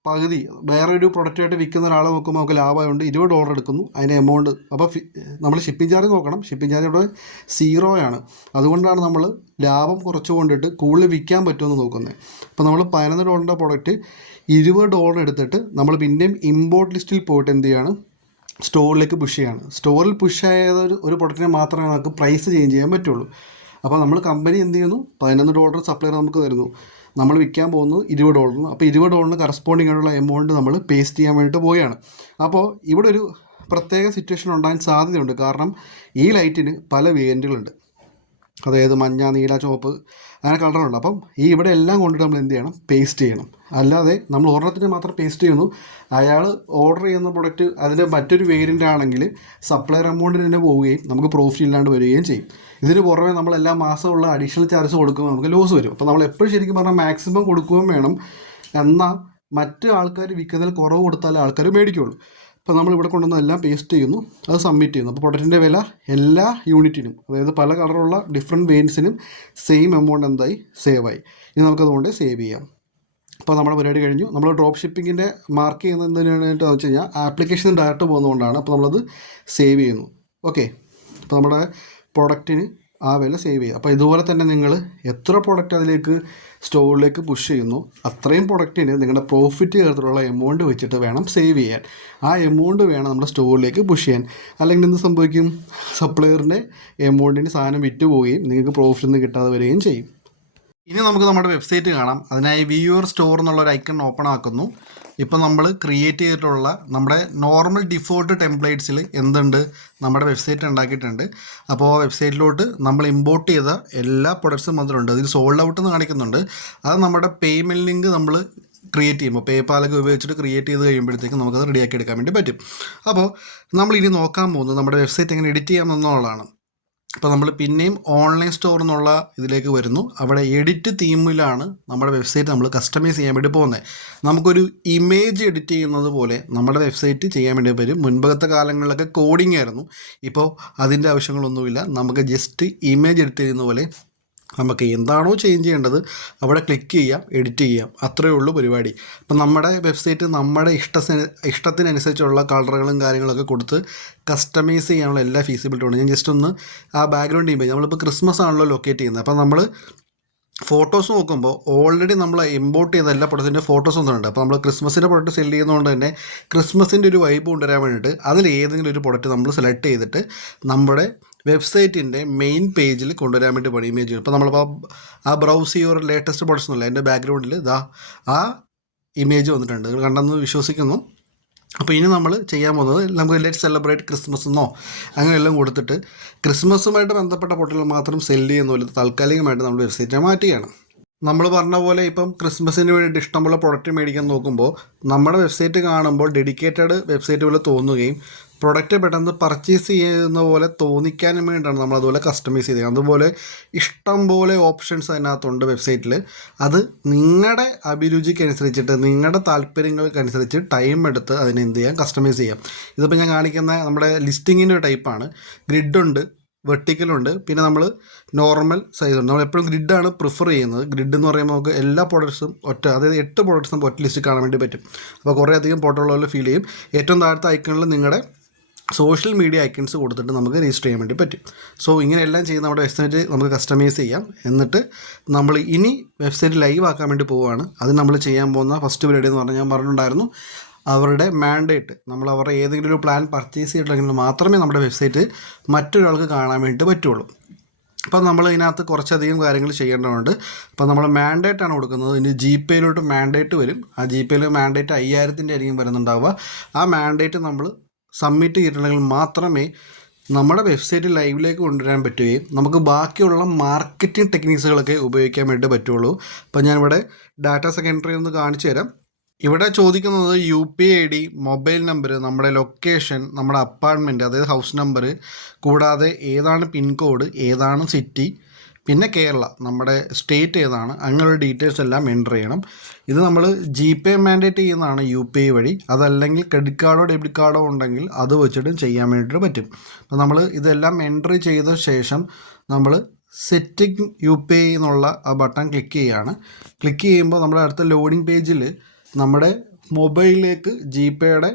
പകുതി വേറൊരു പ്രൊഡക്റ്റായിട്ട് വിൽക്കുന്ന ഒരാളെ നോക്കുമ്പോൾ നമുക്ക് ലാഭമായതുകൊണ്ട് $20 എടുക്കുന്നു അതിൻ്റെ എമൗണ്ട്. അപ്പോൾ നമ്മൾ ഷിപ്പിംഗ് ചാർജ് നോക്കണം, ഷിപ്പിംഗ് ചാർജ് ഇവിടെ 0 ആണ്. അതുകൊണ്ടാണ് നമ്മൾ ലാഭം കുറച്ച് കൊണ്ടിട്ട് കൂടുതൽ വിൽക്കാൻ പറ്റുമെന്ന് നോക്കുന്നത്. അപ്പോൾ നമ്മൾ $11 പ്രൊഡക്റ്റ് $20 എടുത്തിട്ട് നമ്മൾ പിന്നെയും ഇമ്പോർട്ട് ലിസ്റ്റിൽ പോയിട്ട് എന്ത് ചെയ്യാണ്, സ്റ്റോറിലേക്ക് പുഷ് ചെയ്യാണ്. സ്റ്റോറിൽ പുഷ് ആയത് ഒരു പ്രൊഡക്റ്റിനെ മാത്രമേ നമുക്ക് പ്രൈസ് ചേഞ്ച് ചെയ്യാൻ പറ്റുള്ളൂ. അപ്പോൾ നമ്മൾ കമ്പനി എന്ത് ചെയ്യുന്നു, $11 സപ്ലയർ നമുക്ക് തരുന്നു, നമ്മൾ വിൽക്കാൻ പോകുന്നത് $20. അപ്പോൾ $20 കറസ്പോണ്ടിങ് ആയിട്ടുള്ള എമൗണ്ട് നമ്മൾ പേസ്റ്റ് ചെയ്യാൻ വേണ്ടിയിട്ട് പോവുകയാണ്. അപ്പോൾ ഇവിടെ ഒരു പ്രത്യേക സിറ്റുവേഷൻ ഉണ്ടാകാൻ സാധ്യതയുണ്ട്. കാരണം ഈ ലൈറ്റിന് പല വേരിയൻറ്റുകളുണ്ട്, അതായത് മഞ്ഞ, നീല, ചുവപ്പ് അങ്ങനെ കളറുണ്ട്. അപ്പം ഇവിടെ എല്ലാം കൊണ്ടിട്ട് നമ്മൾ എന്ത് ചെയ്യണം, പേസ്റ്റ് ചെയ്യണം. അല്ലാതെ നമ്മൾ ഒരെണ്ണത്തിന് മാത്രം പേസ്റ്റ് ചെയ്യുന്നു, അയാൾ ഓർഡർ ചെയ്യുന്ന പ്രൊഡക്റ്റ് അതിൻ്റെ മറ്റൊരു വേരിയൻ്റ് ആണെങ്കിൽ സപ്ലയർ എമൗണ്ടിന് തന്നെ പോവുകയും നമുക്ക് പ്രോഫിറ്റ് ഇല്ലാണ്ട് വരികയും ചെയ്യും. ഇതിന് പുറമെ നമ്മൾ എല്ലാ മാസമുള്ള അഡീഷണൽ ചാർജ് കൊടുക്കുമ്പോൾ നമുക്ക് ലോസ് വരും. അപ്പോൾ നമ്മൾ എപ്പോഴും ശരിക്കും പറഞ്ഞാൽ മാക്സിമം കൊടുക്കുകയും വേണം. എന്നാൽ മറ്റ് ആൾക്കാർ വിൽക്കുന്നതിൽ കുറവ് കൊടുത്താലേ ആൾക്കാർ മേടിക്കുകയുള്ളൂ. അപ്പോൾ നമ്മളിവിടെ കൊണ്ടുവന്ന് എല്ലാം പേസ്റ്റ് ചെയ്യുന്നു, അത് സബ്മിറ്റ് ചെയ്യുന്നു. അപ്പോൾ പ്രൊഡക്റ്റിൻ്റെ വില എല്ലാ യൂണിറ്റിനും, അതായത് പല കളറുള്ള ഡിഫറെൻറ്റ് വേരിയൻസിനും സെയിം എമൗണ്ട് എന്തായി സേവായി. ഇനി നമുക്കതുകൊണ്ട് സേവ് ചെയ്യാം. അപ്പോൾ നമ്മുടെ പരിപാടി കഴിഞ്ഞു. നമ്മൾ ഡ്രോപ്പ് ഷിപ്പിങ്ങിൻ്റെ മാർക്ക് ചെയ്യുന്നത് എന്തിനായിട്ടാണെന്ന് വെച്ച് കഴിഞ്ഞാൽ ആപ്ലിക്കേഷൻ ഡയറക്റ്റ് പോകുന്നതുകൊണ്ടാണ്. അപ്പോൾ നമ്മളത് സേവ് ചെയ്യുന്നു. ഓക്കെ, അപ്പോൾ നമ്മുടെ പ്രൊഡക്റ്റിന് ആ വില സേവ് ചെയ്യുക. അപ്പോൾ ഇതുപോലെ തന്നെ നിങ്ങൾ എത്ര പ്രൊഡക്റ്റ് അതിലേക്ക് സ്റ്റോറിലേക്ക് പുഷ് ചെയ്യുന്നു അത്രയും പ്രൊഡക്റ്റിന് നിങ്ങളുടെ പ്രോഫിറ്റ് ചേർത്തിട്ടുള്ള എമൗണ്ട് വെച്ചിട്ട് വേണം സേവ് ചെയ്യാൻ. ആ എമൗണ്ട് വേണം നമ്മുടെ സ്റ്റോറിലേക്ക് പുഷ് ചെയ്യാൻ. അല്ലെങ്കിൽ എന്ത് സംഭവിക്കും, സപ്ലയറിൻ്റെ എമൗണ്ടിന് സാധനം വിറ്റ് പോവുകയും നിങ്ങൾക്ക് പ്രോഫിറ്റ് ഒന്നും കിട്ടാതെ വരികയും ചെയ്യും. ഇനി നമുക്ക് നമ്മുടെ വെബ്സൈറ്റ് കാണാം. അതിനായി വ്യൂവർ സ്റ്റോർ എന്നുള്ളൊരു ഐക്കൺ ഓപ്പൺ ആക്കുന്നു. ഇപ്പോൾ നമ്മൾ ക്രിയേറ്റ് ചെയ്തിട്ടുള്ള നമ്മുടെ നോർമൽ ഡിഫോൾട്ട് ടെംപ്ലേറ്റ്സിൽ എന്തുണ്ട്, നമ്മുടെ വെബ്സൈറ്റ് ഉണ്ടാക്കിയിട്ടുണ്ട്. അപ്പോൾ വെബ്സൈറ്റിലോട്ട് നമ്മൾ ഇമ്പോർട്ട് ചെയ്ത എല്ലാ പ്രൊഡക്ട്സും വന്നിട്ടുണ്ട്. അതിൽ സോൾഡ് ഔട്ട് എന്ന് കാണിക്കുന്നുണ്ട്. അത് നമ്മുടെ പേയ്മെൻറ്റ് ലിങ്ക് നമ്മൾ ക്രിയേറ്റ് ചെയ്യുമ്പോൾ പേപ്പാലൊക്കെ ഉപയോഗിച്ചിട്ട് ക്രിയേറ്റ് ചെയ്ത് കഴിയുമ്പോഴത്തേക്കും നമുക്കത് റെഡിയാക്കി എടുക്കാൻ വേണ്ടി പറ്റും. അപ്പോൾ നമ്മൾ ഇനി നോക്കാൻ പോകുന്നത് നമ്മുടെ വെബ്സൈറ്റ് എങ്ങനെ എഡിറ്റ് ചെയ്യാമെന്നുള്ളതാണ്. അപ്പോൾ നമ്മൾ പിന്നെയും ഓൺലൈൻ സ്റ്റോർ എന്നുള്ള ഇതിലേക്ക് വരുന്നു. അവിടെ എഡിറ്റ് തീമിലാണ് നമ്മുടെ വെബ്സൈറ്റ് നമ്മൾ കസ്റ്റമൈസ് ചെയ്യാൻ വേണ്ടി പോകുന്നത്. നമുക്കൊരു ഇമേജ് എഡിറ്റ് ചെയ്യുന്നത് പോലെ നമ്മുടെ വെബ്സൈറ്റ് ചെയ്യാൻ വേണ്ടി വരും. മുൻപത്തെ കാലങ്ങളിലൊക്കെ കോഡിംഗ് ആയിരുന്നു. ഇപ്പോൾ അതിൻ്റെ ആവശ്യങ്ങളൊന്നുമില്ല. നമുക്ക് ജസ്റ്റ് ഇമേജ് എഡിറ്റ് ചെയ്യുന്ന പോലെ നമുക്ക് എന്താണോ ചേഞ്ച് ചെയ്യേണ്ടത് അവിടെ ക്ലിക്ക് ചെയ്യാം, എഡിറ്റ് ചെയ്യാം. അത്രയേ ഉള്ളൂ പരിപാടി. അപ്പം നമ്മുടെ വെബ്സൈറ്റ് നമ്മുടെ ഇഷ്ടത്തിനനുസരിച്ചുള്ള കളറുകളും കാര്യങ്ങളൊക്കെ കൊടുത്ത് കസ്റ്റമൈസ് ചെയ്യാനുള്ള എല്ലാ ഫീസിബിലിറ്റി ഉണ്ട്. ഞാൻ ജസ്റ്റ് ഒന്ന് ആ ബാക്ക്ഗ്രൗണ്ട് ഇമേജ് നമ്മളിപ്പോൾ ക്രിസ്മസ് ആണല്ലോ ലൊക്കേറ്റ് ചെയ്യുന്നത്. അപ്പം നമ്മൾ ഫോട്ടോസ് നോക്കുമ്പോൾ ഓൾറെഡി നമ്മൾ ഇമ്പോർട്ട് ചെയ്ത എല്ലാ പ്രൊഡക്റ്റിൻ്റെ ഫോട്ടോസ് ഒന്നുണ്ട്. അപ്പോൾ നമ്മൾ ക്രിസ്മസിൻ്റെ പ്രൊഡക്റ്റ് സെല് ചെയ്യുന്നതുകൊണ്ട് തന്നെ ക്രിസ്മസിൻ്റെ ഒരു വൈബ് കൊണ്ടുവരാൻ വേണ്ടിയിട്ട് അതിൽ ഏതെങ്കിലും ഒരു പ്രൊഡക്റ്റ് നമ്മൾ സെലക്ട് ചെയ്തിട്ട് നമ്മുടെ വെബ്സൈറ്റിൻ്റെ മെയിൻ പേജിൽ കൊണ്ടുവരാൻ വേണ്ടി പണി ഇമേജ്. ഇപ്പോൾ നമ്മളിപ്പോൾ ആ ബ്രൗസ് യുവർ ലേറ്റസ്റ്റ് പ്രൊഡക്ട്സ് എന്നല്ല എൻ്റെ ബാക്ക്ഗ്രൗണ്ടിൽ ഇതാ ആ ഇമേജ് വന്നിട്ടുണ്ട്. നിങ്ങൾ കണ്ടെന്ന് വിശ്വസിക്കുന്നു. അപ്പോൾ ഇനി നമ്മൾ ചെയ്യാൻ പോകുന്നത് നമുക്ക് ലെറ്റ് സെലിബ്രേറ്റ് ക്രിസ്മസ് എന്നോ അങ്ങനെയെല്ലാം കൊടുത്തിട്ട് ക്രിസ്മസുമായിട്ട് ബന്ധപ്പെട്ട പൊട്ടുകൾ മാത്രം സെല് ചെയ്യുന്ന പോലെ താൽക്കാലികമായിട്ട് നമ്മൾ വെബ്സൈറ്റിനെ മാറ്റുകയാണ്. നമ്മൾ പറഞ്ഞ പോലെ ഇപ്പം ക്രിസ്മസിന് വേണ്ടിയിട്ട് ഇഷ്ടമുള്ള പ്രൊഡക്റ്റ് മേടിക്കാൻ നോക്കുമ്പോൾ നമ്മുടെ വെബ്സൈറ്റ് കാണുമ്പോൾ ഡെഡിക്കേറ്റഡ് വെബ്സൈറ്റ് പോലെ തോന്നുകയും പ്രൊഡക്റ്റ് പെട്ടെന്ന് പർച്ചേസ് ചെയ്യുന്ന പോലെ തോന്നിക്കാനും വേണ്ടിയിട്ടാണ് നമ്മൾ അതുപോലെ കസ്റ്റമൈസ് ചെയ്തത്. അതുപോലെ ഇഷ്ടം പോലെ ഓപ്ഷൻസ് അതിനകത്തുണ്ട് വെബ്സൈറ്റിൽ. അത് നിങ്ങളുടെ അഭിരുചിക്കനുസരിച്ചിട്ട് നിങ്ങളുടെ താല്പര്യങ്ങൾക്കനുസരിച്ച് ടൈം എടുത്ത് അതിനെ എന്ത് ചെയ്യാം, കസ്റ്റമൈസ് ചെയ്യാം. ഇതിപ്പോൾ ഞാൻ കാണിക്കുന്ന നമ്മുടെ ലിസ്റ്റിങ്ങിൻ്റെ ഒരു ടൈപ്പാണ്. ഗ്രിഡുണ്ട്, വെർട്ടിക്കലുണ്ട്, പിന്നെ നമ്മൾ നോർമൽ സൈസുണ്ട്. നമ്മൾ എപ്പോഴും ഗ്രിഡാണ് പ്രിഫർ ചെയ്യുന്നത്. ഗ്രിഡ് എന്ന് പറയുമ്പോൾ നമുക്ക് എല്ലാ പ്രോഡക്ട്സും അതായത് 8 പ്രോഡക്ട്സ് നമുക്ക് ഒറ്റ ലിസ്റ്റ് കാണാൻ വേണ്ടി പറ്റും. അപ്പോൾ കുറേ അധികം പോട്ടുള്ള പോലെ ഫീൽ ചെയ്യും. ഏറ്റവും താഴത്തെ ഐക്കണിൽ നിങ്ങളുടെ സോഷ്യൽ മീഡിയ ഐക്കൺസ് കൊടുത്തിട്ട് നമുക്ക് രജിസ്റ്റർ ചെയ്യാൻ വേണ്ടി പറ്റും. സോ ഇങ്ങനെയെല്ലാം ചെയ്ത് നമ്മുടെ വെബ്സൈറ്റ് നമുക്ക് കസ്റ്റമൈസ് ചെയ്യാം. എന്നിട്ട് നമ്മൾ ഇനി വെബ്സൈറ്റ് ലൈവ് ആക്കാൻ വേണ്ടി പോവുകയാണ്. അത് നമ്മൾ ചെയ്യാൻ പോകുന്ന ഫസ്റ്റ് പരിപാടി എന്ന് പറഞ്ഞാൽ ഞാൻ പറഞ്ഞിട്ടുണ്ടായിരുന്നു, അവരുടെ മാൻഡേറ്റ്, നമ്മൾ അവരുടെ ഏതെങ്കിലും ഒരു പ്ലാൻ പർച്ചേസ് ചെയ്തിട്ടുണ്ടെങ്കിൽ മാത്രമേ നമ്മുടെ വെബ്സൈറ്റ് മറ്റൊരാൾക്ക് കാണാൻ വേണ്ടി പറ്റുള്ളൂ. അപ്പോൾ നമ്മൾ ഇതിനകത്ത് കുറച്ചധികം കാര്യങ്ങൾ ചെയ്യേണ്ടതുണ്ട്. അപ്പോൾ നമ്മൾ മാൻഡേറ്റാണ് കൊടുക്കുന്നത്. ഇനി GPayയിലോട്ട് മാൻഡേറ്റ് വരും. ആ GPayയിൽ മാൻഡേറ്റ് 5000-ൻ്റെ ആയിരിക്കും വരുന്നുണ്ടാവുക. ആ മാൻഡേറ്റ് നമ്മൾ സബ്മിറ്റ് ചെയ്തിട്ടുണ്ടെങ്കിൽ മാത്രമേ നമ്മുടെ വെബ്സൈറ്റ് ലൈവിലേക്ക് കൊണ്ടുവരാൻ പറ്റുകയും നമുക്ക് ബാക്കിയുള്ള മാർക്കറ്റിംഗ് ടെക്നിക്സുകളൊക്കെ ഉപയോഗിക്കാൻ വേണ്ടി പറ്റുള്ളൂ. അപ്പോൾ ഞാനിവിടെ ഡാറ്റ സെക്കൻഡറി ഒന്ന് കാണിച്ചു തരാം. ഇവിടെ ചോദിക്കുന്നത് UPI ID, മൊബൈൽ നമ്പർ, നമ്മുടെ ലൊക്കേഷൻ, നമ്മുടെ അപ്പാർട്ട്മെൻറ്റ് അതായത് ഹൗസ് നമ്പർ, കൂടാതെ ഏതാണ് പിൻകോഡ്, ഏതാണ് സിറ്റി, പിന്നെ കേരള നമ്മുടെ സ്റ്റേറ്റ് ഏതാണ്, അങ്ങനെയുള്ള ഡീറ്റെയിൽസ് എല്ലാം എൻ്റർ ചെയ്യണം. ഇത് നമ്മൾ GPay മാൻഡേറ്റ് ചെയ്യുന്നതാണ് UPI വഴി. അതല്ലെങ്കിൽ ക്രെഡിറ്റ് കാർഡോ ഡെബിറ്റ് കാർഡോ ഉണ്ടെങ്കിൽ അത് വെച്ചിട്ടും ചെയ്യാൻ വേണ്ടിയിട്ട് പറ്റും. അപ്പോൾ നമ്മൾ ഇതെല്ലാം എൻട്രി ചെയ്ത ശേഷം നമ്മൾ സെറ്റിംഗ് UPI എന്നുള്ള ആ ബട്ടൺ ക്ലിക്ക് ചെയ്യുകയാണ്. ക്ലിക്ക് ചെയ്യുമ്പോൾ നമ്മുടെ അടുത്ത ലോഡിംഗ് പേജിൽ നമ്മുടെ മൊബൈലിലേക്ക് GPayയുടെ